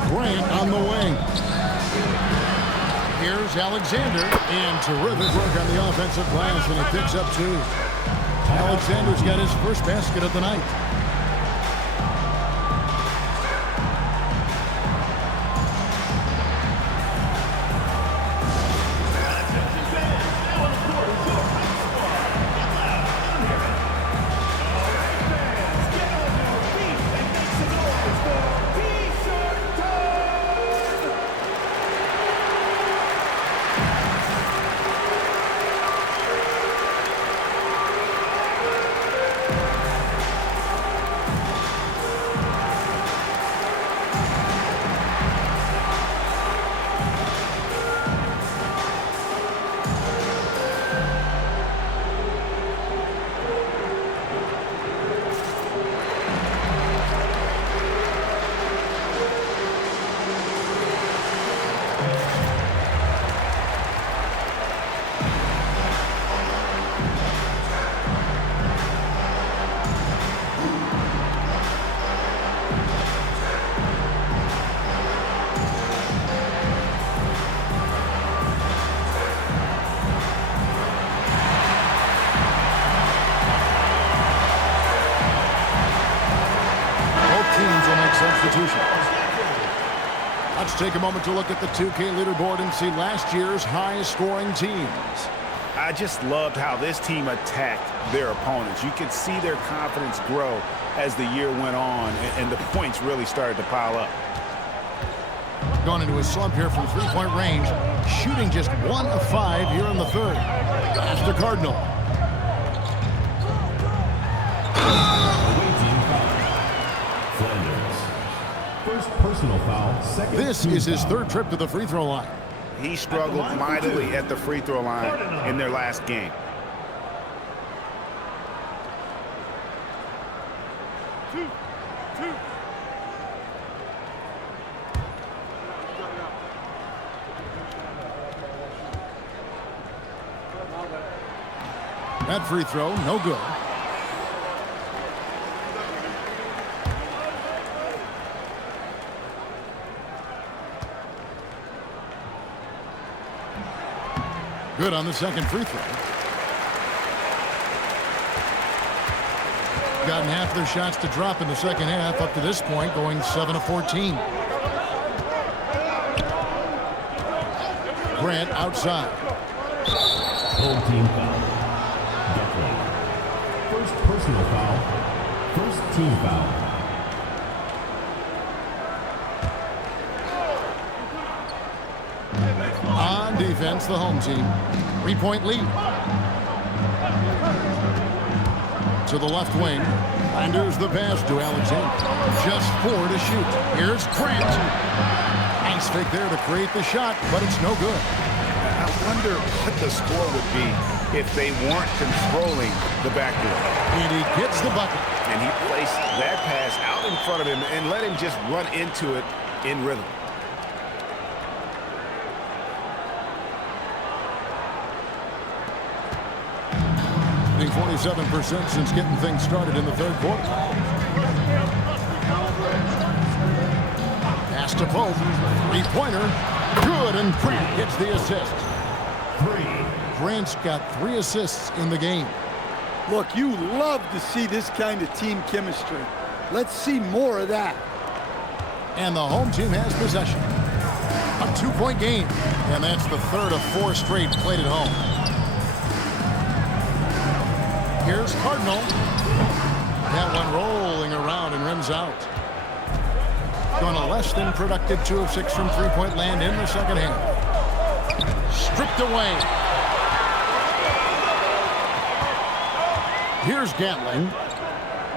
Grant on the wing. Here's Alexander, and terrific work on the offensive glass, and he picks up 2. Alexander's got his first basket of the night. Let's take a moment to look at the 2K leaderboard and see last year's highest-scoring teams. I just loved how this team attacked their opponents. You could see their confidence grow as the year went on, and the points really started to pile up. Gone into a slump here from three-point range, shooting just 1 of 5 here in the third. That's the Cardinal. First personal foul, second. This is his third trip to the free throw line. He struggled mightily at the free throw line in their last game. That free throw, no good. Good on the second free throw. Gotten half their shots to drop in the second half up to this point, going 7 of 14. Grant outside. Home team foul. Definitely. First personal foul. First team foul. On defense, the home team. 3-point lead. To the left wing. Finders the pass to Alexander. Just 4 to shoot. Here's Grant. Nice fake there to create the shot, but it's no good. I wonder what the score would be if they weren't controlling the backdoor. And he gets the bucket. And he placed that pass out in front of him and let him just run into it in rhythm. 47% since getting things started in the third quarter. Pass to Pope. Three-pointer. Good, and Grant gets the assist. Grant's got 3 assists in the game. Look, you love to see this kind of team chemistry. Let's see more of that. And the home team has possession. A 2-point game. And that's the third of 4 straight played at home. Here's Cardinal. That one rolling around and rims out. Going a less than productive 2 of 6 from three-point land in the second half. Stripped away. Here's Gatling.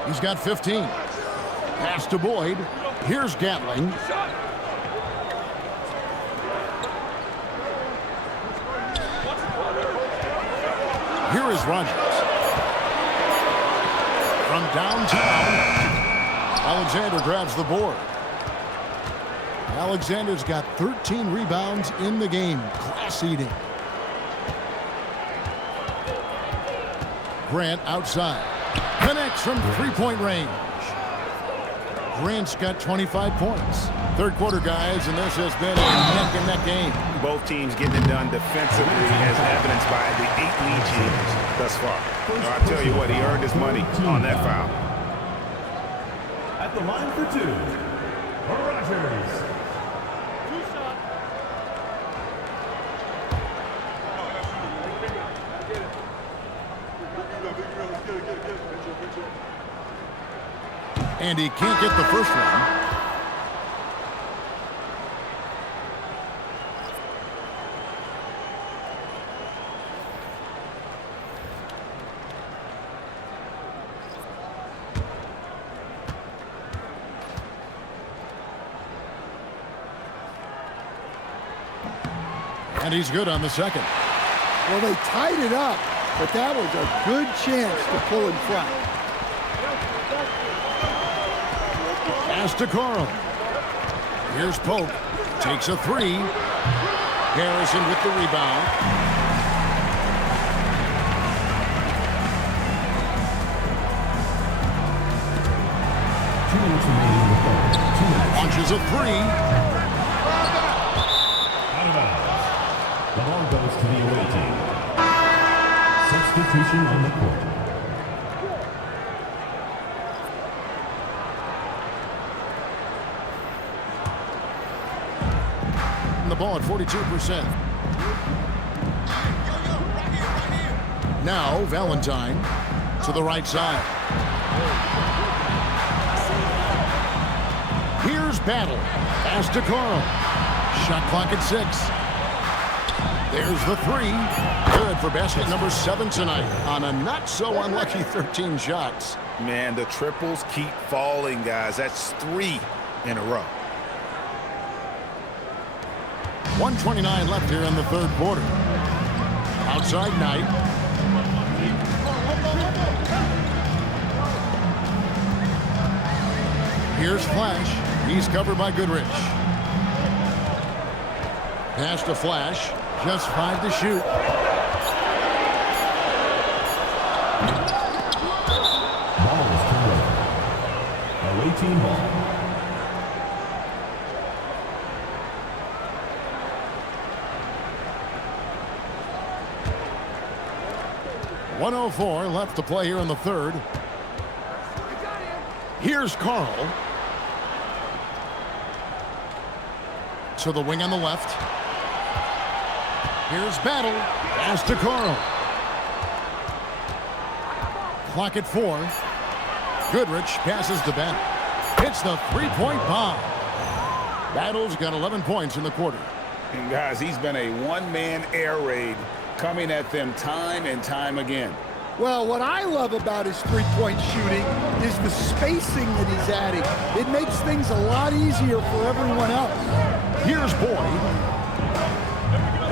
He's got 15. Pass to Boyd. Here's Gatling. Here is Rogers. From downtown, Alexander grabs the board. Alexander's got 13 rebounds in the game. Class eating. Grant outside. Connects from three-point range. Grant's got 25 points. Third quarter, guys, and this has been a neck-and-neck game. Both teams getting it done defensively, as evidenced by the 8 lead teams thus far. I'll tell you what, he earned his money on that foul. At the line for 2, Rogers. And he can't get the first one. And he's good on the second. Well, they tied it up, but that was a good chance to pull in front. Pass to Carl. Here's Pope. Takes a three. Harrison with the rebound. Launches a three. Out of bounds. The ball goes to the away team. Substitution on the court. The ball at 42%. Now Valentine to the right side. Here's Battle. Pass to Carl. Shot clock at 6. There's the three. Good for basket number 7 tonight on a not so unlucky 13 shots. Man, the triples keep falling, guys. That's 3 in a row. 1:29 left here in the third quarter. Outside Knight. Here's Flash. He's covered by Goodrich. Pass to Flash. Just 5 to shoot. Ball is turned over. Away team ball. .104 left to play here in the third. Here's Carl. To the wing on the left. Here's Battle. Pass to Carl. Clock at 4. Goodrich passes to Battle. Hits the three-point bomb. Battle's got 11 points in the quarter. And guys, he's been a one-man air raid coming at them time and time again. Well, what I love about his three-point shooting is the spacing that he's adding. It makes things a lot easier for everyone else. Here's Boyd.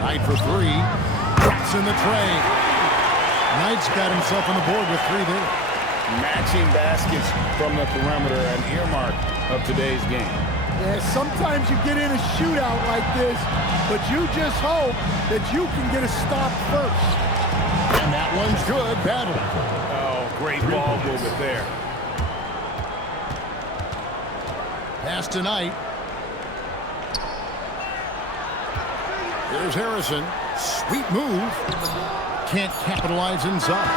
Knight for 3. Drops in the tray. Knight's got himself on the board with 3 there. Matching baskets from the perimeter, an earmark of today's game. Yeah, sometimes you get in a shootout like this, but you just hope that you can get a stop first. And that one's good. Battle. Oh, great ball movement there. Pass to Knight. Here's Harrison. Sweet move. Can't capitalize inside.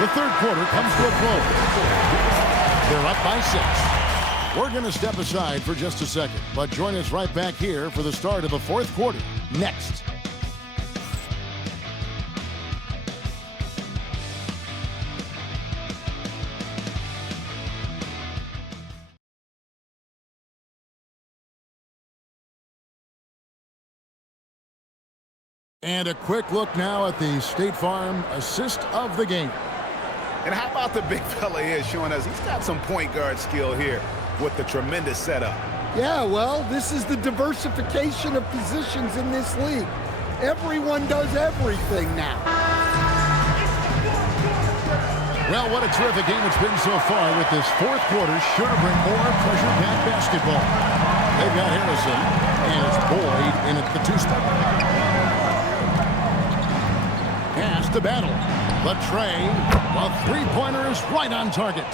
The third quarter comes to a close. They're up by 6. We're going to step aside for just a second, but join us right back here for the start of the fourth quarter next. And a quick look now at the State Farm assist of the game. And how about the big fella here showing us he's got some point guard skill here with the tremendous setup. Yeah, well, this is the diversification of positions in this league. Everyone does everything now. Well, what a terrific game it's been so far with this fourth quarter. Sure to bring more pressure-packed basketball. They've got Harrison, and it's Boyd in at the two-spot. Pass to Battle. The tray. The three-pointer is right on target.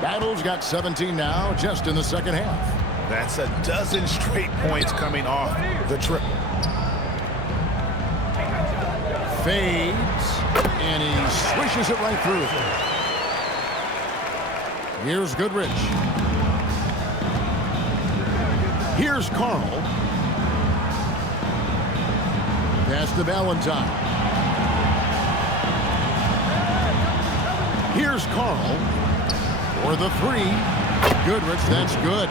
Battle's got 17 now, just in the second half. That's a dozen straight points coming off the triple. Fades, and he swishes it right through. Here's Goodrich. Here's Carl. Pass to Valentine. Here's Carl for the three. Goodrich, that's good.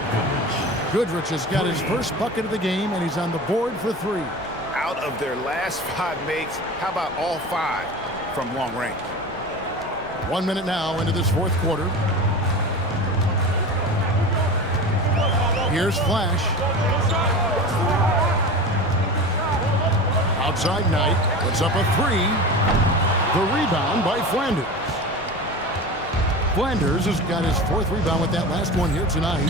Goodrich has got his first bucket of the game, and he's on the board for three. Out of their last 5 makes, how about all 5 from long range? 1 minute now into this fourth quarter. Here's Flash. Outside Knight puts up a three. The rebound by Flanders. Flanders has got his fourth rebound with that last one here tonight.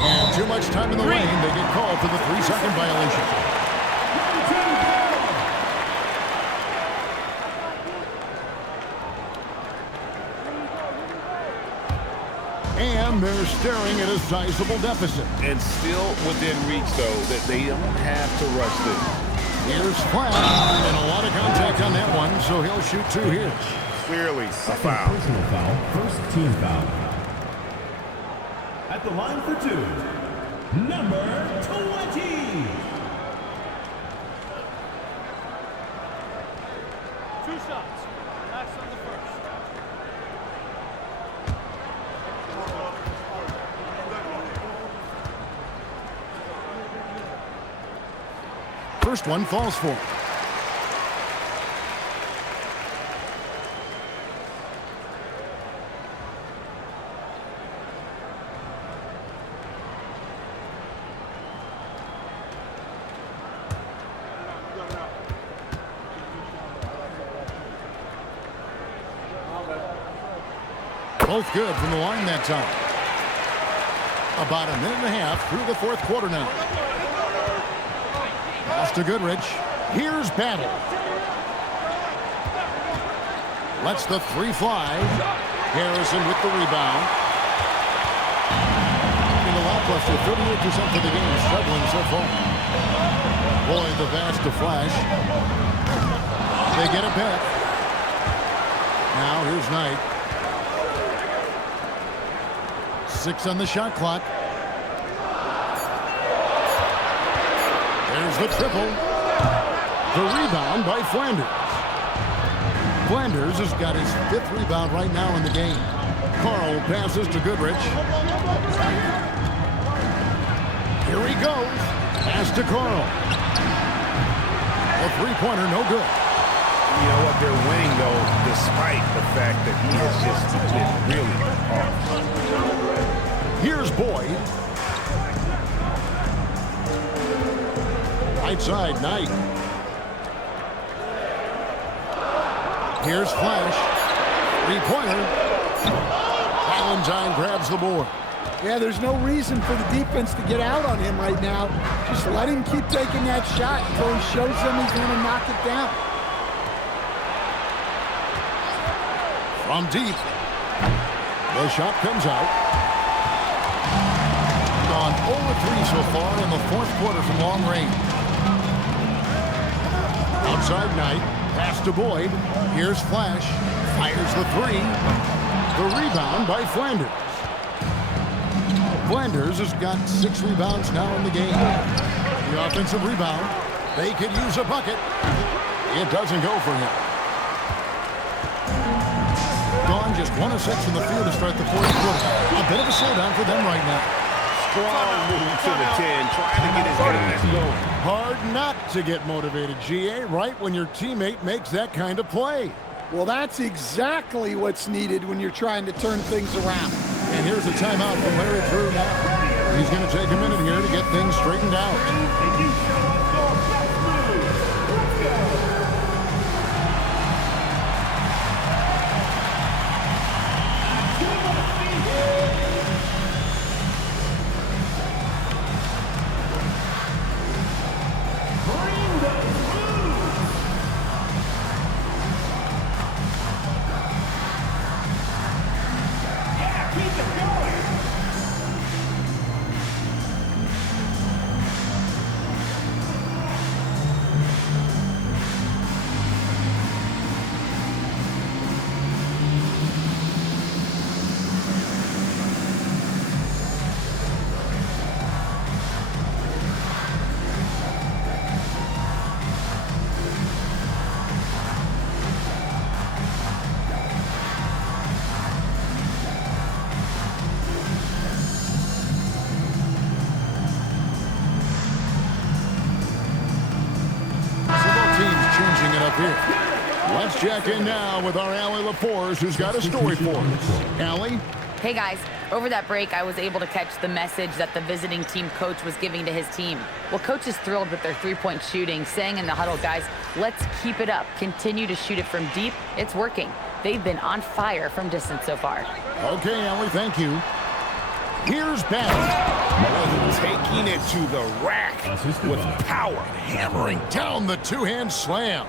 And too much time in the lane. They get called for the 3-second violation. And they're staring at a sizable deficit. And still within reach, though, that they don't have to rush this. Here's Flash, and a lot of contact on that one, so he'll shoot 2 here. Clearly a foul. Personal foul, first team foul. At the line for 2, number 20. 2 shots. Last on the first. First one falls for. Both good from the line that time. About a minute and a half through the fourth quarter now. Pass to Goodrich. Here's Battle. Lets the three fly. Harrison with the rebound. In the lackluster 38% for the game, struggling so far. Boy, the vast to Flash. They get it back. Now here's Knight. 6 on the shot clock. There's the triple. The rebound by Flanders. Flanders has got his 5th rebound right now in the game. Carl passes to Goodrich. Here he goes. Pass to Carl. A three-pointer, no good. You know what? They're winning, though, despite the fact that he has just been really off. Here's Boyd. Right side, Knight. Here's Flash. Three-pointer. Valentine grabs the board. Yeah, there's no reason for the defense to get out on him right now. Just let him keep taking that shot until he shows them he's going to knock it down. From deep. The shot comes out. Gone 0-3 so far in the fourth quarter from long range. Outside Knight. Pass to Boyd. Here's Flash. Fires the three. The rebound by Flanders. Flanders has got 6 rebounds now in the game. The offensive rebound. They could use a bucket. It doesn't go for him. Gone just 1 of 6 from the field to start the fourth quarter. A bit of a slowdown for them right now. strong move to the 10, trying to get his guys going. Hard not to get motivated, GA, right when your teammate makes that kind of play. Well, that's exactly what's needed when you're trying to turn things around. And here's a timeout from Larry Drew now. He's going to take a minute here to get things straightened out. Let's check in now with our Allie LaForce, who's got a story for us. Allie? Hey guys, over that break, I was able to catch the message that the visiting team coach was giving to his team. Well, coach is thrilled with their three-point shooting, saying in the huddle, guys, let's keep it up. Continue to shoot it from deep. It's working. They've been on fire from distance so far. Okay, Allie, thank you. Here's Ben. Taking it to the rack with power. Hammering down the two-hand slam.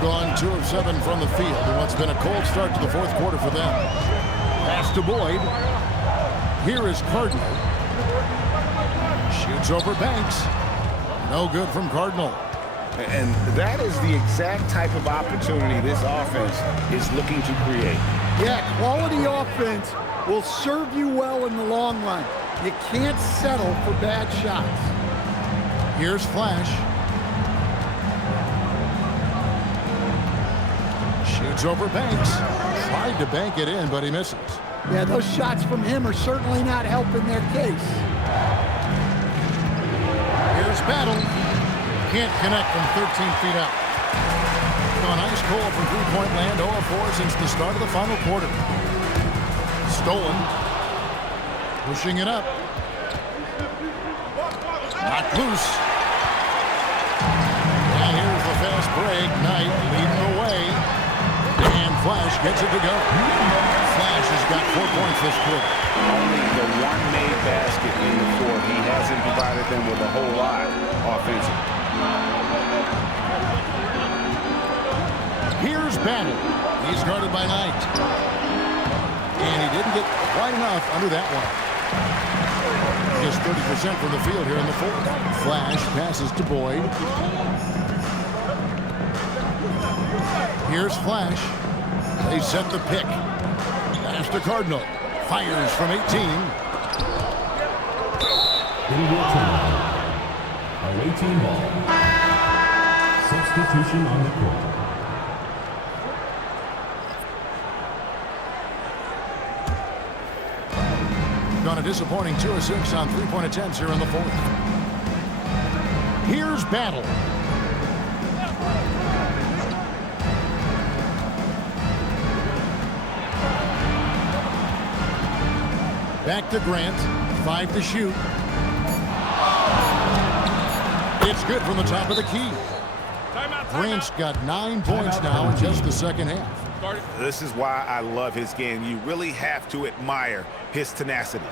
Gone 2 of 7 from the field in what's been a cold start to the fourth quarter for them. Pass to Boyd. Here is Cardinal. Shoots over Banks. No good from Cardinal. And that is the exact type of opportunity this offense is looking to create. Yeah, quality offense will serve you well in the long run. You can't settle for bad shots. Here's Flash. Shoots over Banks. Tried to bank it in, but he misses. Yeah, those shots from him are certainly not helping their case. Here's Battle. Can't connect from 13 feet out. Gone ice cold from three-point land, 0 of 4 since the start of the final quarter. Stolen. Pushing it up. Knocked loose. And here's the fast break. Knight leading the way. And Flash gets it to go. Flash has got 4 points this quarter. Only the one made basket in the fourth. He hasn't provided them with a whole lot offensively. Here's Battle. He's guarded by Knight. And he didn't get quite enough under that one. Just 30% from the field here in the fourth. Flash passes to Boyd. Here's Flash. They set the pick. Pass to Cardinal. Fires from 18. Away team ball. Substitution on the court. Gone a disappointing 2 of 6 on three-point attempts here in the fourth. Here's Battle. Back to Grant. 5 to shoot. It's good from the top of the key. Grant's got 9 points now in just the second half. This is why I love his game. You really have to admire his tenacity.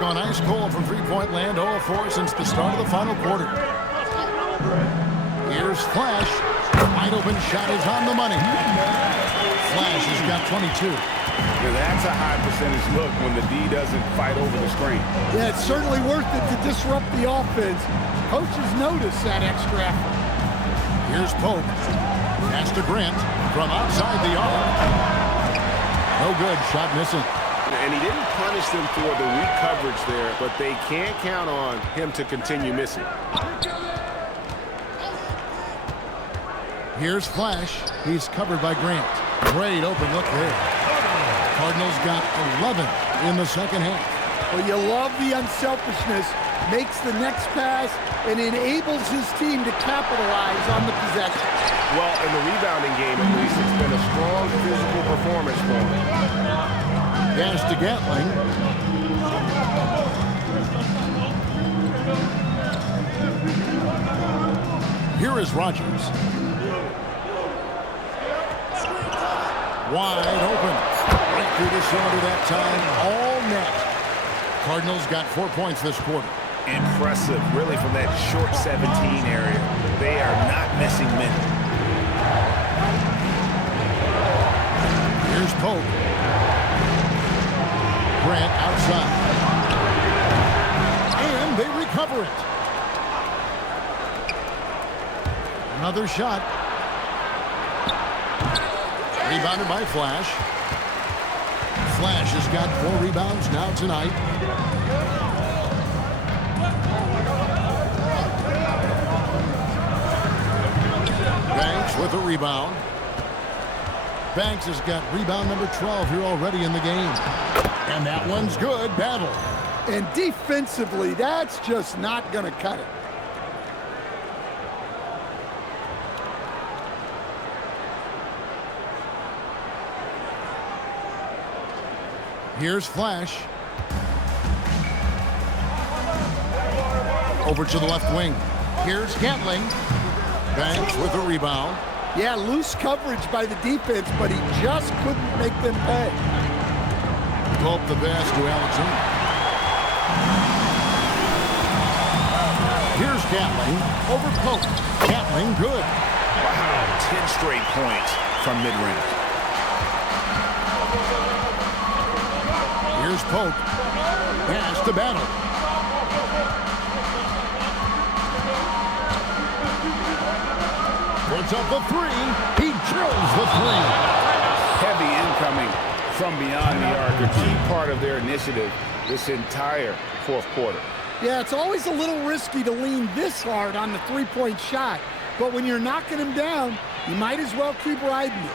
Gone ice cold from three-point land, 0-4 since the start of the final quarter. Here's Flash. Wide open shot is on the money. Flash has got 22. Yeah, that's a high percentage look when the D doesn't fight over the screen. Yeah, it's certainly worth it to disrupt the offense. Coaches notice that extra effort. Here's Pope. Pass to Grant from outside the arc. No good. Shot missing. And he didn't punish them for the weak coverage there, but they can't count on him to continue missing. Here's Flash. He's covered by Grant. Great open look there. Cardinals got 11 in the second half. Well, you love the unselfishness. Makes the next pass and enables his team to capitalize on the possession. Well, in the rebounding game, at least, it's been a strong physical performance for him. Pass to Gatling. Here is Rogers. Wide open. Right through the cylinder that time. All net. Cardinals got 4 points this quarter. Impressive, really, from that short 17 area. They are not missing men. Here's Pope. Grant outside. And they recover it. Another shot. Rebounded by Flash. Flash has got 4 rebounds now tonight. Banks with a rebound. Banks has got rebound number 12 here already in the game. And that one's good. Battle. And defensively, that's just not going to cut it. Here's Flash. Over to the left wing. Here's Gatling. Banks with a rebound. Yeah, loose coverage by the defense, but he just couldn't make them pay. Pope the pass to Alexander. Here's Gatling over Pope. Gatling good. Wow, 10 straight points from mid-range. Here's Pope. Pass to Battle. Puts up the three. He drills the three. Heavy incoming from beyond the arc. A key part of their initiative this entire fourth quarter. Yeah, it's always a little risky to lean this hard on the three-point shot. But when you're knocking him down, you might as well keep riding it.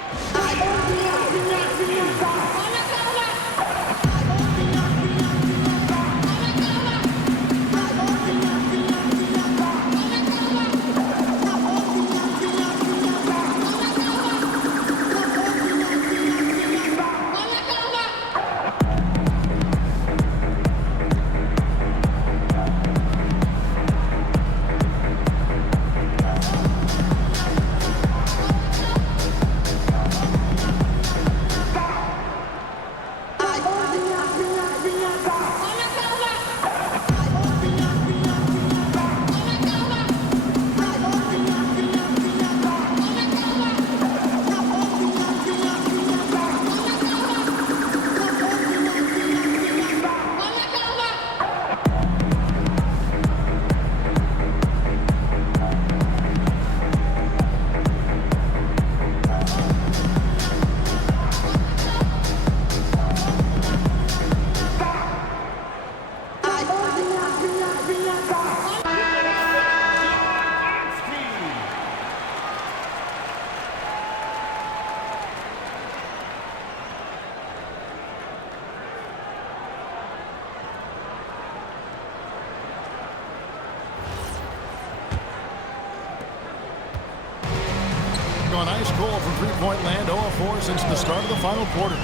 On ice cold from three-point land, 0-4 since the start of the final quarter.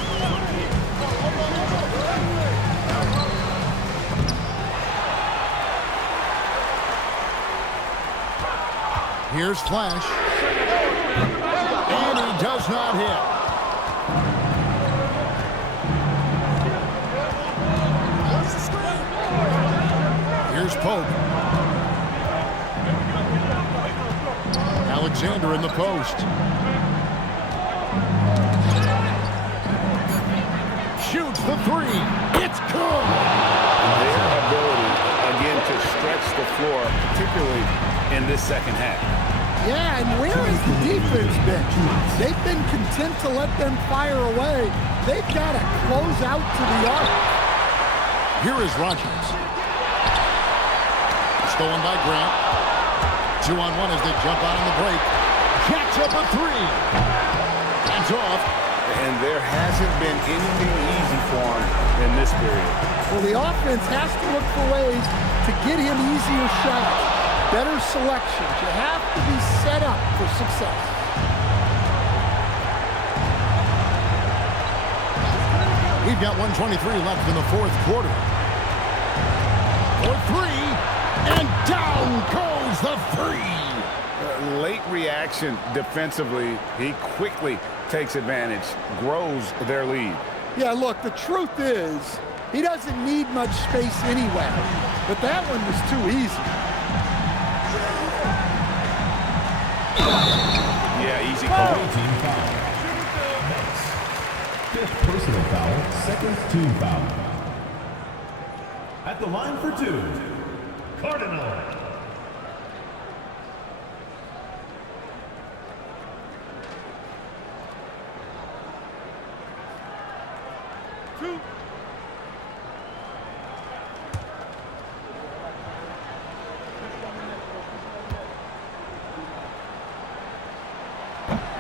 Here's Flash. And he does not hit. Pope. Alexander in the post. Shoots the three. It's good. Their ability, again, to stretch the floor, particularly in this second half. Yeah, and where has the defense been? They've been content to let them fire away. They've got to close out to the arc. Here is Rogers. Stolen by Grant. 2-on-1 as they jump out on the break. Jacks up a three. Hands off. And there hasn't been anything easy for him in this period. Well, the offense has to look for ways to get him easier shots, better selections. You have to be set up for success. We've got 1:23 left in the fourth quarter. For three, and down goes the three. Late reaction defensively. He quickly takes advantage, grows their lead. Yeah, look, the truth is, he doesn't need much space anyway. But that one was too easy. Yeah, easy Away call. team foul. Fifth personal foul, second team foul. At the line for two, Cardinal.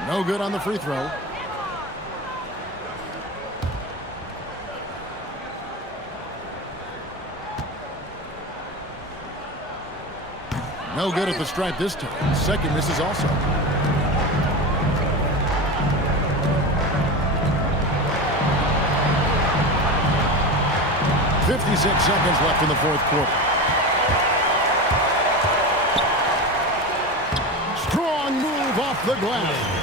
No good on the free throw. No good at the stripe this time. Second misses also. .56 seconds left in the fourth quarter. Strong move off the glass.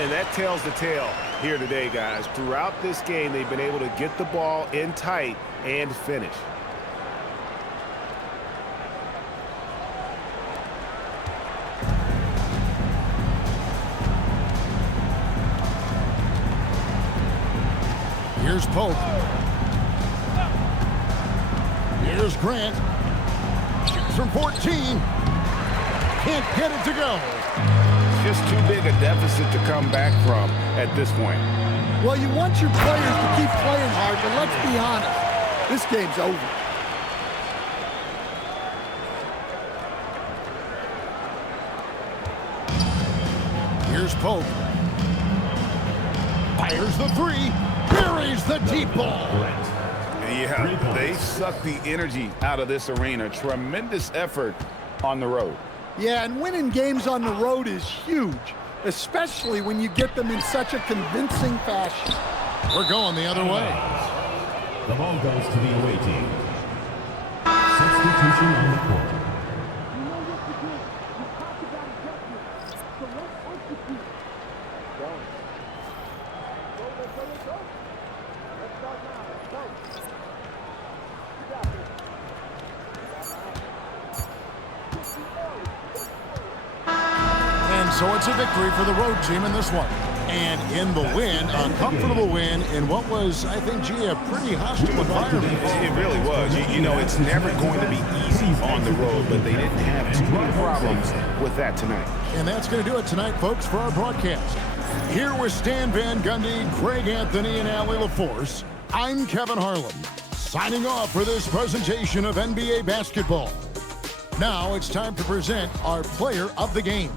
And that tells the tale here today, guys. Throughout this game, they've been able to get the ball in tight and finish. Here's Pope. Here's Grant. Shoots from 14. Can't get it to go. Just too big a deficit to come back from at this point. Well, you want your players to keep playing hard, but let's be honest, this game's over. Here's Pope. Fires the three. Buries the deep ball. Yeah, they suck the energy out of this arena. Tremendous effort on the road. Yeah, and winning games on the road is huge, especially when you get them in such a convincing fashion. We're going the other way. The ball goes to the away team. Substitution on the court. So it's a victory for the road team in this one. And in the win, a comfortable win in what was, I think, gee, a pretty hostile environment. It really was. You know, it's never going to be easy on the road, but they didn't have too many problems with that tonight. And that's going to do it tonight, folks, for our broadcast. Here with Stan Van Gundy, Greg Anthony, and Allie LaForce, I'm Kevin Harlan, signing off for this presentation of NBA basketball. Now it's time to present our player of the game.